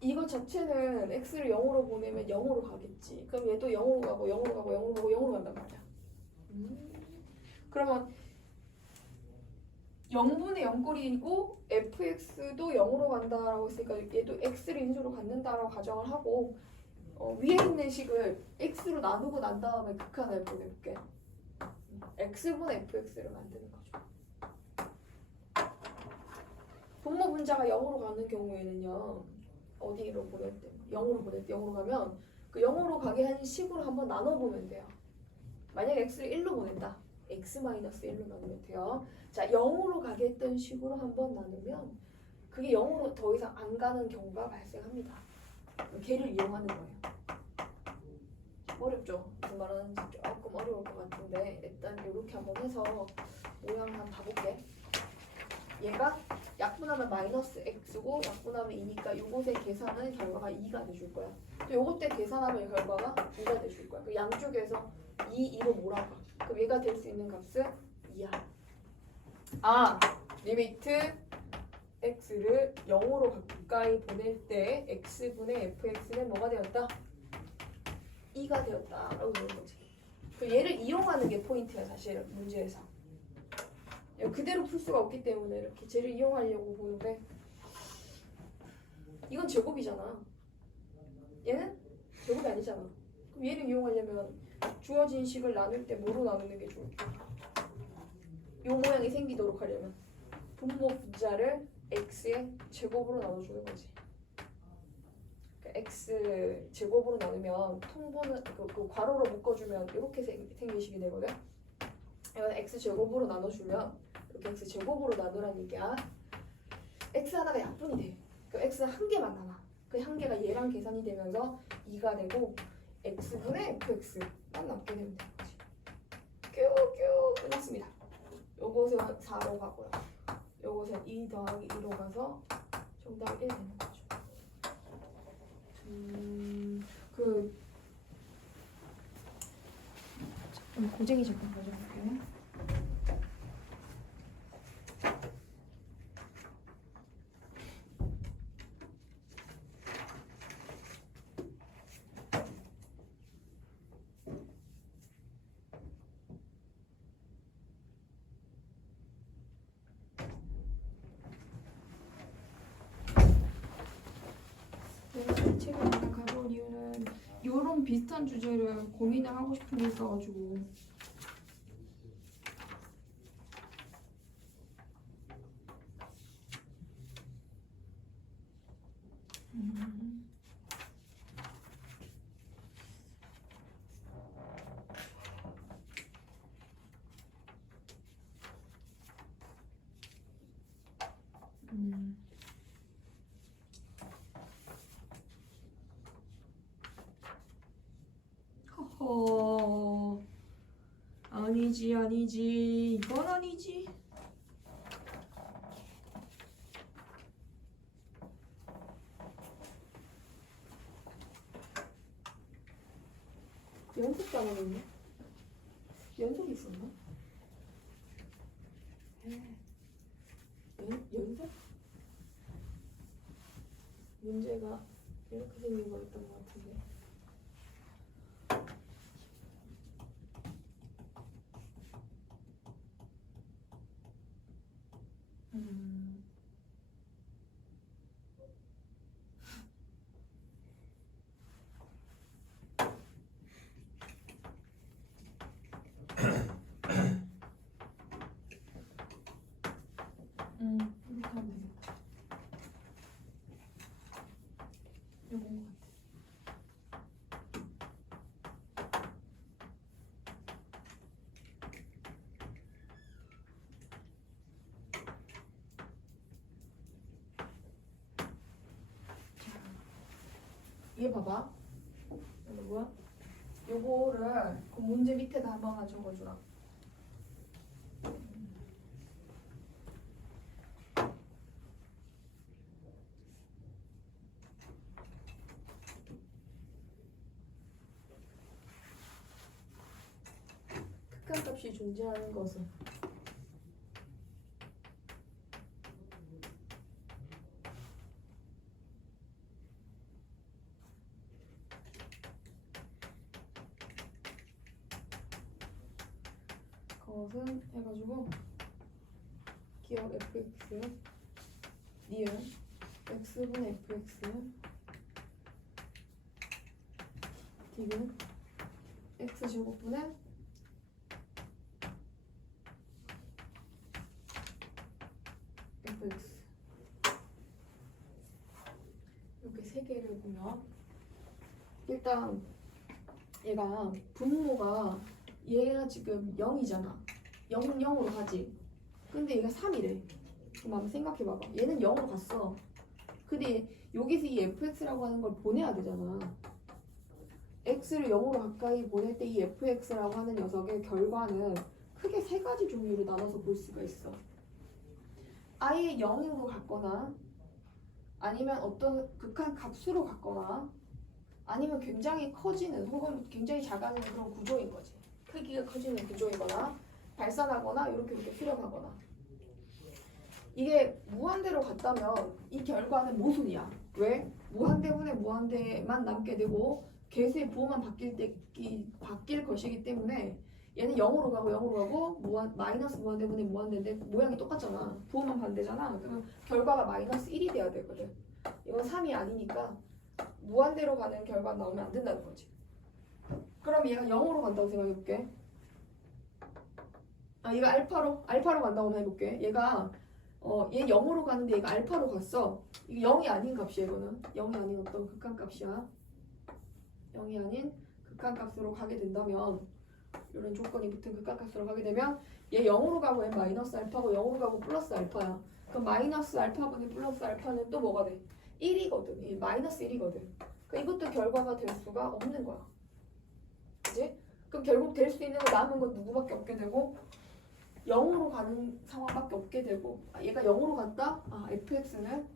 이거 자체는 x를 0으로 보내면 0으로 가겠지. 그럼 얘도 0으로 가고 0으로 가고 0으로 가고 0으로 간단 말이야. 그러면 0분의 0꼴이고 fx도 0으로 간다라고 했으니까 얘도 x를 인수로 갖는다라고 가정을 하고 위에 있는 식을 x로 나누고 난 다음에 극한을 보내볼게. x분의 fx를 만드는 거죠. 분모 분자가 0으로 가는 경우에는요. 어디로 보낼 때? 0으로 보낼 때 0으로 가면 그 0으로 가게 한 식으로 한번 나눠보면 돼요. 만약에 x를 1로 보낸다. x-1로 나누면 돼요. 자, 0으로 가게 했던 식으로 한번 나누면 그게 0으로 더 이상 안 가는 경우가 발생합니다. 걔를 이용하는 거예요. 어렵죠? 무슨 말하는지 조금 어려울 것 같은데 일단 이렇게 한번 해서 모양 한번 봐볼게. 얘가 약분하면 마이너스 x고 약분하면 2니까 이곳의 계산은 결과가 2가 돼줄 거야. 또 요것 때 계산하면 결과가 2가 돼줄 거야. 그 양쪽에서 2로 몰아가. 그럼 얘가 될 수 있는 값은 2야. 리미트 x를 0으로 가까이 보낼 때 x분의 fx는 뭐가 되었다? 2가 되었다 라고 되는 거지. 얘를 이용하는 게 포인트야 사실 문제에서. 그대로 풀 수가 없기 때문에 이렇게 쟤를 이용하려고 보는데 이건 제곱이잖아. 얘는 제곱이 아니잖아. 그럼 얘를 이용하려면 주어진 식을 나눌 때 뭐로 나누는 게 좋을까? 이 모양이 생기도록 하려면 분모 분자를 x의 제곱으로 나눠주는 거지. x 제곱으로 나누면 통분은 그 괄호로 묶어주면 이렇게 생긴 식이 되거든. 이건 x 제곱으로 나눠주면 이렇게 x 제곱으로 나누라는 얘기야. x 하나가 약분이 돼. 그 x는 한 개만 남아. 그 한 개가 얘랑 계산이 되면서 2가 되고 x분의 fx만 남게 되면 되는 거지. 뀨뀨 끝났습니다. 요것은 4로 가고요. 요것은 2 더하기 2로 가서 정답 1 되는 거죠. 고쟁이 잠깐 가져볼게요. 이 책을 잠깐 가져온 이유는 이런 비슷한 주제를 고민을 하고 싶은 게 있어가지고. 허허, 아니지 이건 아니지. 연속 단어는 연속이 있었나? 연속? 문제가 이렇게 생긴 거였던 것 같은데. 이렇게 하면 되겠다. 이건 것 같아. 이게 봐봐. 여러분, 요거를 그 문제 밑에다 한번 적어주라. 극한값이 존재하는 것은 그것은 해가지고 기억 fx 니은 x분의 fx d는 x제곱분의 fx 이렇게 세 개를 보면 일단 얘가 분모가 얘가 지금 0이잖아. 0은 0으로 가지. 근데 얘가 3이래. 그럼 한번 생각해봐봐. 얘는 0으로 갔어. 근데 여기서 이 fx라고 하는 걸 보내야 되잖아. x를 0으로 가까이 보낼 때 이 fx라고 하는 녀석의 결과는 크게 세 가지 종류로 나눠서 볼 수가 있어. 아예 0으로 갔거나 아니면 어떤 극한 값수로 갔거나 아니면 굉장히 커지는 혹은 굉장히 작아지는 그런 구조인 거지. 크기가 커지는 구조이거나 발산하거나 이렇게 수렴하거나. 이게 무한대로 갔다면 이 결과는 모순이야. 왜? 무한대분의 무한대만 남게 되고 개수의 부호만 바뀔 것이기 때문에 얘는 0으로 가고 마이너스 무한대분의 무한대인데 모양이 똑같잖아. 부호만 반대잖아. 그러면 결과가 마이너스 1이 돼야 되거든. 이건 3이 아니니까 무한대로 가는 결과가 나오면 안 된다는 거지. 그럼 얘가 0으로 간다고 생각해볼게. 얘가 알파로 간다고 해볼게. 얘가 얘 0으로 가는데 얘가 알파로 갔어. 이게 0이 아닌 값이야. 이거는 0이 아닌 어떤 극한값이야. 0이 아닌 극한값으로 가게 된다면 이런 조건이 붙은 극한값으로 가게 되면 얘 0으로 가고 얘 마이너스 알파고 0으로 가고 플러스 알파야. 그럼 마이너스 알파분의 플러스 알파는 또 뭐가 돼? 1이거든. 마이너스 1이거든. 그러니까 이것도 결과가 될 수가 없는 거야. 그치? 그럼 결국 될 수 있는 거 남은 건 누구밖에 없게 되고 0으로 가는 상황밖에 없게 되고 얘가 0으로 갔다? fx는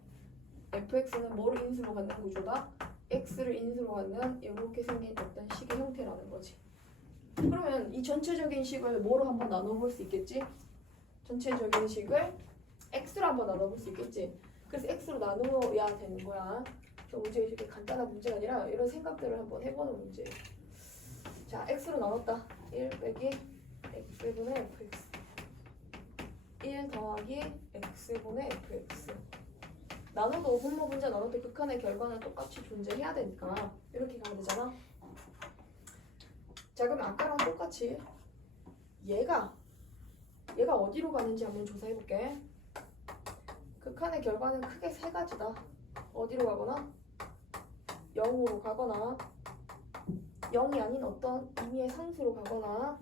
뭐를 인수로 갖는 구조다? x를 인수로 갖는 이렇게 생긴 어떤 식의 형태라는 거지. 그러면 이 전체적인 식을 뭐로 한번 나눠볼 수 있겠지? 전체적인 식을 x로 한번 나눠볼 수 있겠지? 그래서 x로 나누어야 되는 거야. 저 문제 이렇게 간단한 문제가 아니라 이런 생각들을 한번 해보는 문제. 자, x로 나눴다. 1 빼기 x분의 fx 1 더하기 x분의 fx 나눠도 분모 분자 나눠도 극한의 결과는 똑같이 존재해야 되니까 이렇게 가면 되잖아. 자, 그럼 아까랑 똑같이 얘가 어디로 가는지 한번 조사해볼게. 극한의 결과는 크게 세 가지다. 어디로 가거나 0으로 가거나 0이 아닌 어떤 의미의 상수로 가거나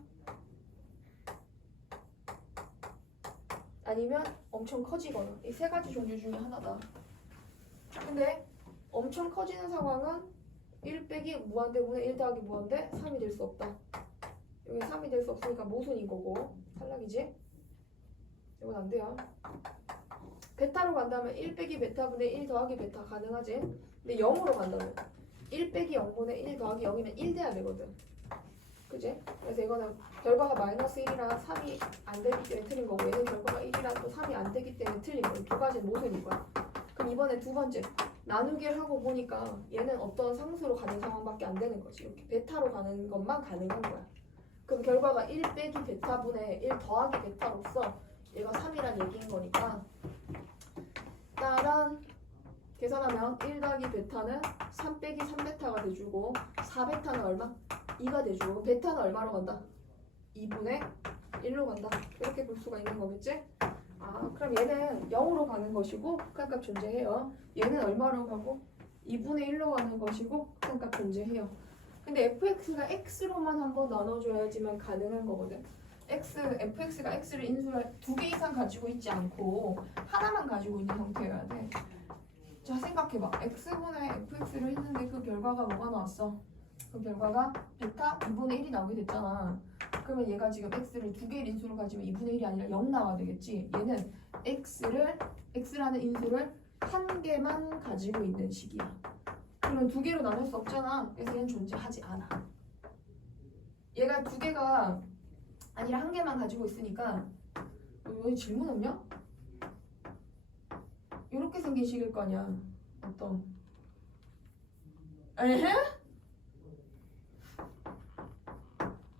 아니면 엄청 커지거나 이 세 가지 종류 중에 하나다. 근데 엄청 커지는 상황은 1 빼기 무한대분의 1 더하기 무한대 3이 될 수 없다. 여기 3이 될 수 없으니까 모순인 거고 탈락이지? 이건 안 돼요. 베타로 간다면 1 빼기 베타분의 1 더하기 베타 가능하지? 근데 0으로 간다면 1 빼기 0분의 1 더하기 0이면 1 돼야 되거든. 그지? 그래서 이거는 결과가 마이너스 1이랑 3이 안 되기 때문에 틀린 거고 얘는 결과가 1이랑 또 3이 안 되기 때문에 틀린 거야. 두 가지는 모순인 거야. 그럼 이번에 두 번째 나누기를 하고 보니까 얘는 어떤 상수로 가는 상황밖에 안 되는 거지. 이렇게 베타로 가는 것만 가능한 거야. 그럼 결과가 1 빼기 베타분의 1 더하기 베타로서 얘가 3이란 얘기인 거니까 따란 계산하면 1 더하기 베타는 3 빼기 3베타가 돼주고 4베타는 얼마? 2가 돼주고 베타는 얼마로 간다? 2분의 1로 간다. 이렇게 볼 수가 있는 거겠지? 그럼 얘는 0으로 가는 것이고 극한값 존재해요. 얘는 얼마로 가고? 2분의 1로 가는 것이고 극한값 존재해요. 근데 fx가 x로만 한번 나눠줘야지만 가능한 거거든. fx가 x를 인수를 2개 이상 가지고 있지 않고 하나만 가지고 있는 형태여야 돼. 자, 생각 생각해봐. x분의 fx를 했는데 그 결과가 뭐가 나왔어? 그 결과가 베타 2분의 1이 나오게 됐잖아. 그러면 얘가 지금 x를 두 개의 인수로 가지면 2분의 1이 아니라 0 나와야 되겠지. 얘는 x라는 인수를 한 개만 가지고 있는 식이야. 그러면 두 개로 나눌 수 없잖아. 그래서 얘는 존재하지 않아. 얘가 두 개가 아니라 한 개만 가지고 있으니까 왜 질문 없냐? 이렇게 생긴 식일 거 아니야. 어떤? 에헤?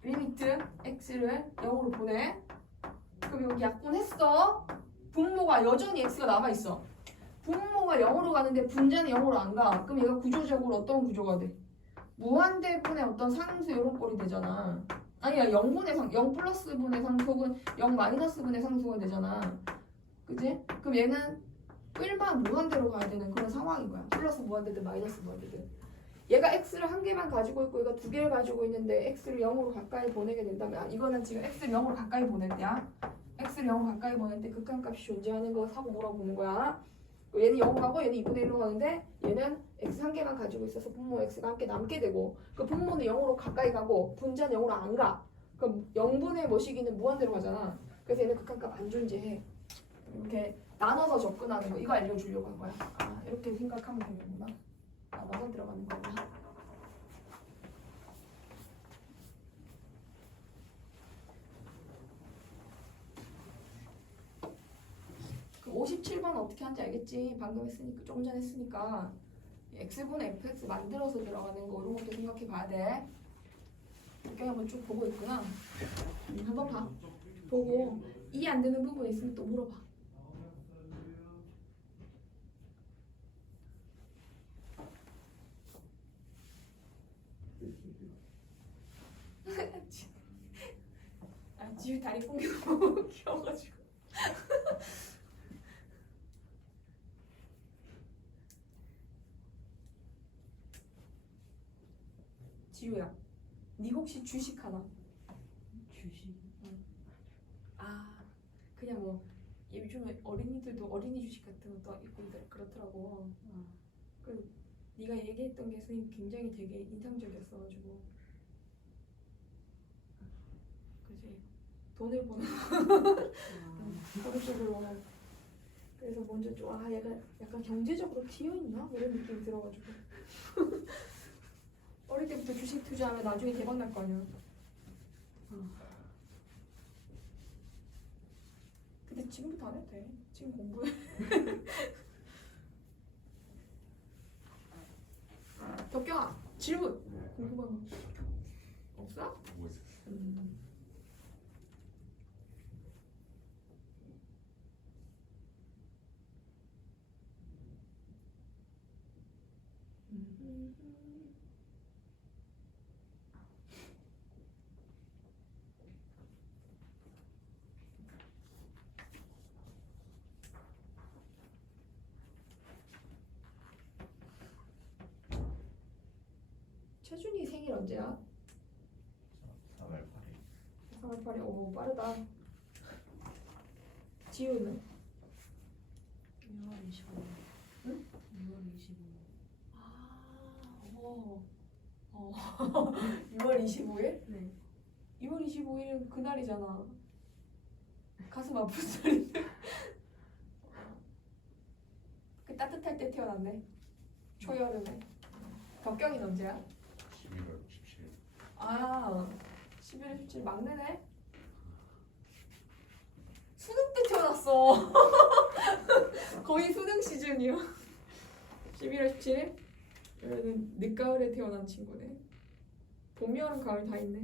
리미트 x를 0으로 보내. 그럼 여기 약분했어. 분모가 여전히 x가 남아있어. 분모가 0으로 가는데 분자는 0으로 안 가. 그럼 얘가 구조적으로 어떤 구조가 돼? 무한대분의 어떤 상수 이런 꼴이 되잖아. 아니야 0 플러스 분의 상수 혹은 0 마이너스 분의 상수가 되잖아. 그지? 그럼 얘는 일반 무한대로 가야 되는 그런 상황인 거야. 플러스 무한대든 마이너스 무한대든. 얘가 x를 한 개만 가지고 있고 얘가 두 개를 가지고 있는데 x를 0으로 가까이 보내게 된다면 이거는 지금 x를 0으로 가까이 보낼 때야. x를 0으로 가까이 보낼 때 극한값이 존재하는 거 사고 물어보는 거야. 얘는 0으로 가고 얘는 2분의 1로 가는데 얘는 x 한 개만 가지고 있어서 분모 x가 함께 남게 되고 그 분모는 0으로 가까이 가고 분자는 0으로 안 가. 그럼 0분의 뭐 시기는 무한대로 가잖아. 그래서 얘는 극한값 안 존재해. 이렇게 나눠서 접근하는 거 이거 알려주려고 한 거야. 아 이렇게 생각하면 되는구나. 나눠서 들어가는 거구나. 그 57번 어떻게 하는지 알겠지? 방금 했으니까 조금 전에 했으니까 x분의 fx 만들어서 들어가는 거 이런 것도 생각해 봐야 돼. 이렇게 한번 쭉 보고 있구나. 한번 봐. 보고 이해 안 되는 부분 있으면 또 물어봐. 아, 지우 다리 뽕게 너무 귀여워가지고. 지우야, 네 혹시 주식 하나? 주식? 아, 그냥 뭐 요즘에 어린이들도 어린이 주식 같은 것도 있고 그렇더라고. 그 네가 얘기했던 게 선생님 굉장히 되게 인상적이었어가지고. 그지? 돈을 버는 그런 쪽으로. 그래서 먼저 좀 얘가 약간 경제적으로 튀어 있나 이런 느낌이 들어가지고. 어릴 때부터 주식 투자하면 나중에 대박 날 거 아니야. 근데 지금부터 안 해도 돼. 지금 공부해. 덕경아, 질문. 궁금한 거 없어? 보고 있었어. 최준이 생일 언제야? 3월 8일. 3월 8일. 오, 빠르다. 지우는? 6월 25일. 응? 6월 25일. 아, 6월 25일? 네. 6월 25일은 그날이잖아. 가슴 아픈 소리인데. 그 따뜻할 때 태어났네. 초여름에. 덕경이 언제야? 11월 17일. 아, 11월 17일 막내네. 수능 때 태어났어. 거의 수능 시즌이야. 11월 17일? 얘는 늦가을에 태어난 친구네. 봄, 여름, 가을 다 있네.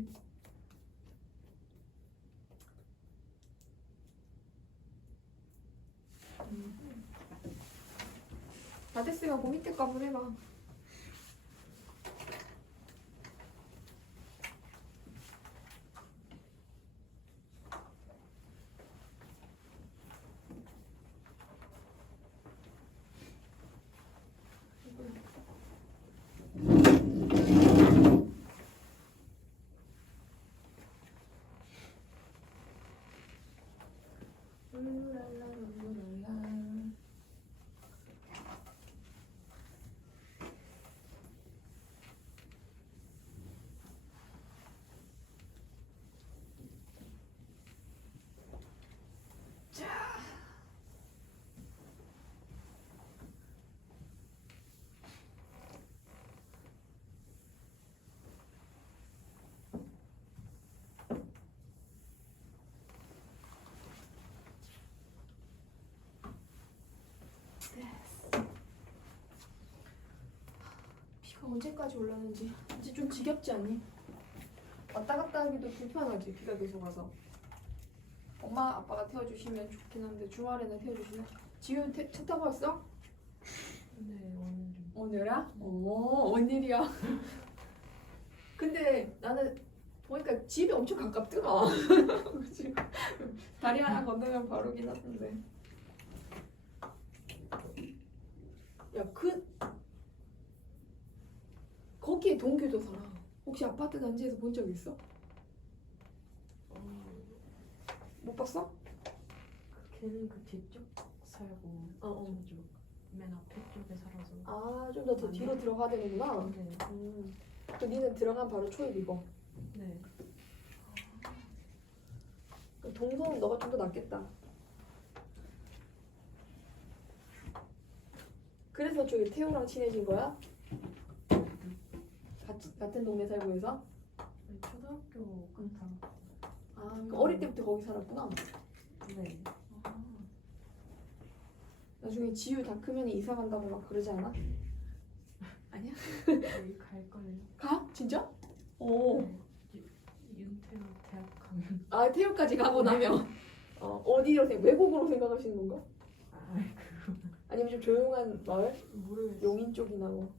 다 됐으면 그 밑에 거 한번 해봐. 비가 언제까지 올라는지 이제 좀 지겹지 않니? 왔다 갔다 하기도 불편하지. 비가 계속 와서. 엄마 아빠가 태워주시면 좋긴 한데 주말에는 태워주시나? 지효 차 타고 왔어? 네, 오늘은. 오늘아? 웬일이야? 근데 나는 보니까 집이 엄청 가깝더라. 지금 다리 하나 건너면 바로긴 하던데. 야, 거기에 동규도 살아. 혹시 아파트 단지에서 본 적 있어? 못 봤어? 걔는 그 뒤쪽 살고 저쪽 맨 앞에 쪽에 살아서. 아, 좀 더 뒤로 들어가야 되는구나. 네. 그 니는 들어간 바로 초입이고. 네. 그럼 동서는 너가 좀 더 낫겠다. 그래서 저기 태호랑 친해진 거야? 같은 동네 살고 해서? 네, 초등학교 같아. 아, 그러니까 어릴 때부터 거기 살았구나. 네. 나중에 지유 다 크면 이사 간다고 막 그러지 않아? 아니야? 여기 갈 거예요. 가? 진짜? 오. 윤태로 대학 가면. 아, 태호까지 가고 나면 어디로 외국으로 생각하시는 건가? 아, 그거 아니면 좀 조용한 마을? 모르겠어. 용인 쪽이나 뭐.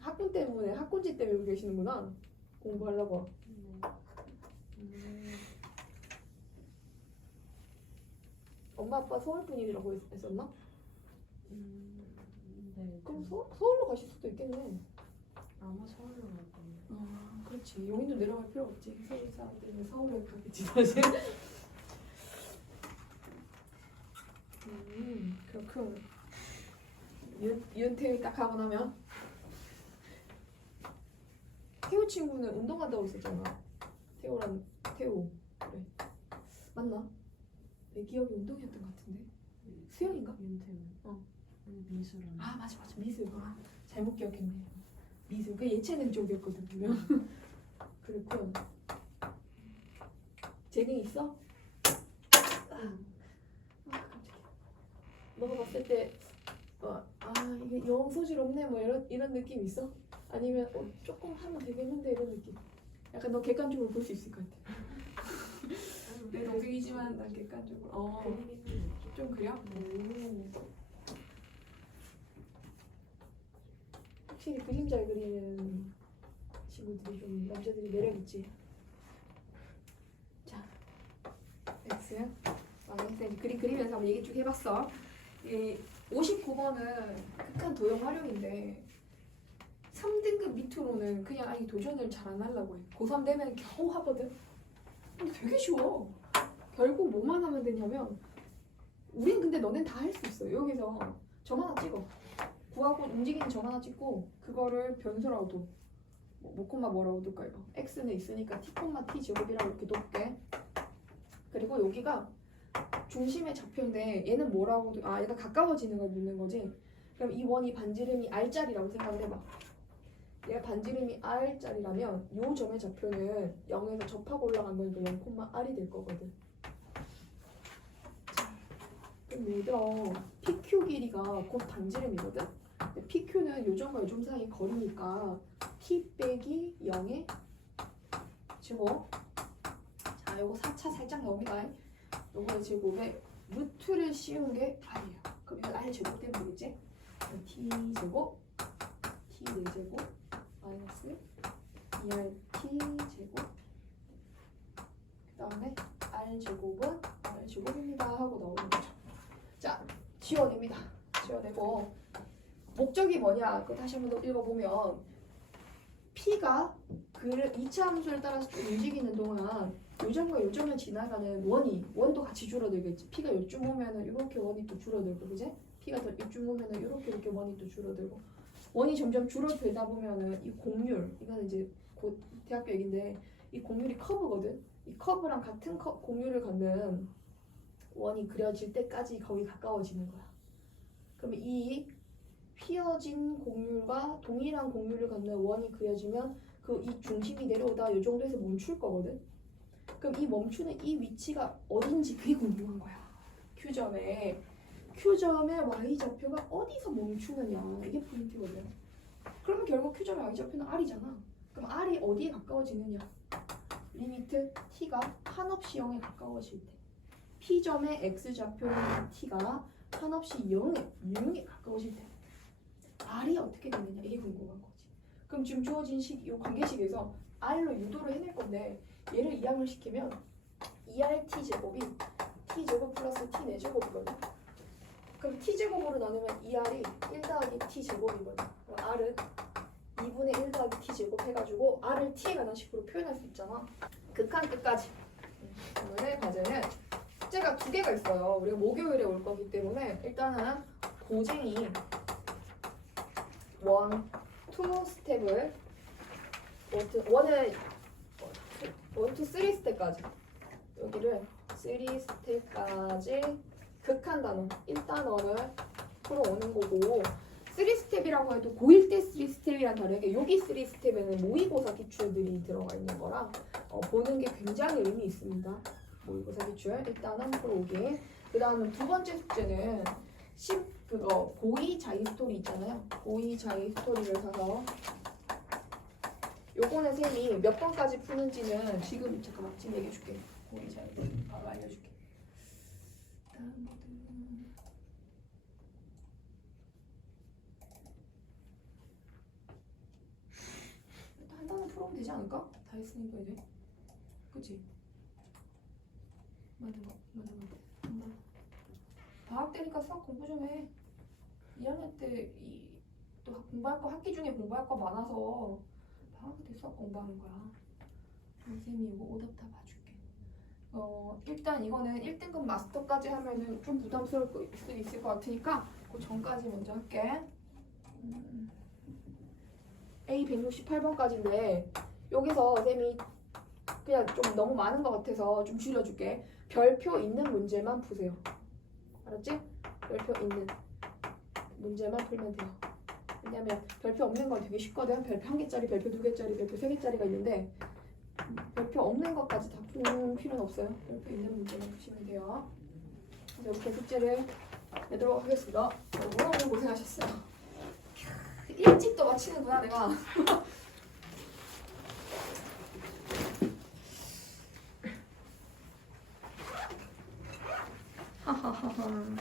학군지 때문에 여기 계시는구나. 공부하려고. 네. 엄마 아빠 서울 분이라고 했었나? 네. 그럼 서울로 가실 수도 있겠네. 아마 서울로 갈 거예요. 아, 그렇지. 용인도 내려갈 필요 없지. 서울 사람들은 서울에 가겠지 사실. 그렇군. 윤태희 딱 하고 나면 태호 친구는 운동한다고 했었잖아. 태호 그래. 맞나? 내 기억이 운동이었던 것 같은데. 수영인가? 윤태우. 미술은. 아, 맞아 미술. 아, 잘못 기억했네. 미술. 그 예체능 쪽이었거든 분명. 그렇군. 재능 있어? 아, 깜짝이야. 너가 봤을 때 이게 영 소질 없네 뭐 이런 느낌 있어? 아니면 조금 하면 되겠는데 이런 느낌? 약간 너 객관적으로 볼 수 있을 것 같아. 내 동생이지만 난 객관적으로. 그리기는 좀 그래요? 확실히 그림 잘 그리는 친구들이 좀 남자들이 매력 있지. 자, X야. 쌤이 그림 그리면서 한번 얘기 쭉 해봤어. 이 59번은 극한 도형 활용인데 3등급 밑으로는 그냥 아예 도전을 잘 안 하려고 해. 고3 되면 겨우 하거든. 근데 되게 쉬워. 결국 뭐만 하면 되냐면 우린 근데 너넨 다 할 수 있어. 여기서 점 하나 찍어. 구하고 움직이는 점 하나 찍고 그거를 변수라고 둬. 뭐 콤마 뭐라고 둘까 이거. x는 있으니까 t 콤마 t 제곱이라고 이렇게 놓게. 그리고 여기가 중심의 좌표인데 얘는 뭐라고 얘가 가까워지는 걸 묻는 거지. 그럼 이 원이 반지름이 r자리라고 생각을 해봐. 얘가 반지름이 r자리라면 이 점의 좌표는 0에서 접하고 올라간 거니까 0, r이 될 거거든. 그럼 얘들아 PQ 길이가 곧 반지름이거든? 근데 PQ는 요 점과 요 점 사이 거리니까 T 빼기 0의 제곱. 자, 요거 4차 살짝 나옵니다. 요거의 제곱에 루트를 씌운 게 r이에요. 그럼 이건 r 제곱 되면 되겠지? T 제곱 T 4제곱 마이너스 2RT 제곱 그 다음에 r 제곱은 r 제곱입니다 하고 나오는 거죠. 자, 지워냅니다. 지워내고 목적이 뭐냐? 그거 다시 한번 더 읽어보면 P가 그 이차 함수를 따라서 좀 움직이는 동안 요점과 요점을 지나가는 원도 같이 줄어들겠지. P가 요쯤 오면은 이렇게 원이 또 줄어들고, 그지? P가 더 요쯤 오면은 이렇게 원이 또 줄어들고, 원이 점점 줄어들다 보면은 이 곡률, 이거는 이제 곧 대학교 얘긴데 이 곡률이 커브거든. 이 커브랑 같은 곡률을 갖는 원이 그려질 때까지 거기 가까워지는 거야. 그러면 이 휘어진 곡률과 동일한 곡률을 갖는 원이 그려지면 그 이 중심이 내려오다 이 정도에서 멈출 거거든. 그럼 이 멈추는 이 위치가 어딘지 그게 궁금한 거야. Q점의 y좌표가 어디서 멈추느냐 이게 포인트거든. 그러면 결국 Q점의 y좌표는 R이잖아. 그럼 R이 어디에 가까워지느냐? 리미트 t가 한없이 0에 가까워질 때 P점의 x좌표는 t가 한없이 0에 가까워질 때 R이 어떻게 되느냐 이게 궁금한 거지. 그럼 지금 주어진 이 관계식에서 R로 유도를 해낼 건데 얘를 이항을 시키면 2RT 제곱이 t제곱 플러스 t 4제곱이거든. 그럼 t제곱으로 나누면 2R이 1 더하기 t제곱이거든. 그럼 R은 2분의 1 더하기 t제곱 해가지고 R을 t에 관한 식으로 표현할 수 있잖아. 극한 끝까지. 오늘의 과제는 숙제가 2개가 있어요. 우리가 목요일에 올 거기 때문에 일단은 고쟁이 1, 2 스텝을 1, 2, 3 스텝까지 여기를 3 스텝까지 극한 단원 1단원을 풀어오는 거고 3스텝이라고 해도 고1 때 3스텝이랑 다르게 여기 3스텝에는 모의고사 기출들이 들어가 있는 거라 보는 게 굉장히 의미 있습니다. 모의고사 기출 일단은 풀어오기. 그 다음 두 번째 숙제는 그거 고2 자기 스토리 있잖아요. 고2 자기 스토리를 사서 요거는 쌤이 몇 번까지 푸는지는 지금 잠깐만 지금 얘기해줄게. 고2 자기 스토리 바로 알려줄게. 한 단원 풀어오면 되지 않을까? 다 했으니까 이제 그치? 맞아. 방학 때니까 수학 공부 좀 해. 2학년 때 또 공부할 거 학기 중에 공부할 거 많아서 방학 때 수학 공부하는 거야. 선생님이 이거 오답 다 봐줄게. 일단 이거는 1등급 마스터까지 하면은 좀 부담스러울 수도 있을 것 같으니까 그 전까지 먼저 할게. A 168번까지인데 여기서 쌤이 그냥 좀 너무 많은 것 같아서 좀 줄여줄게. 별표 있는 문제만 푸세요. 알았지? 별표 있는 문제만 풀면 돼요. 왜냐면 별표 없는 건 되게 쉽거든. 별표 1개짜리, 별표 2개짜리, 별표 3개짜리가 있는데 별표 없는 것까지 다 푸는 필요는 없어요. 별표 있는 문제만 푸시면 돼요. 그래서 이렇게 숙제를 내도록 하겠습니다. 여러분 오늘 고생하셨어요. 일찍 또 마치는구나 내가. 하하하하.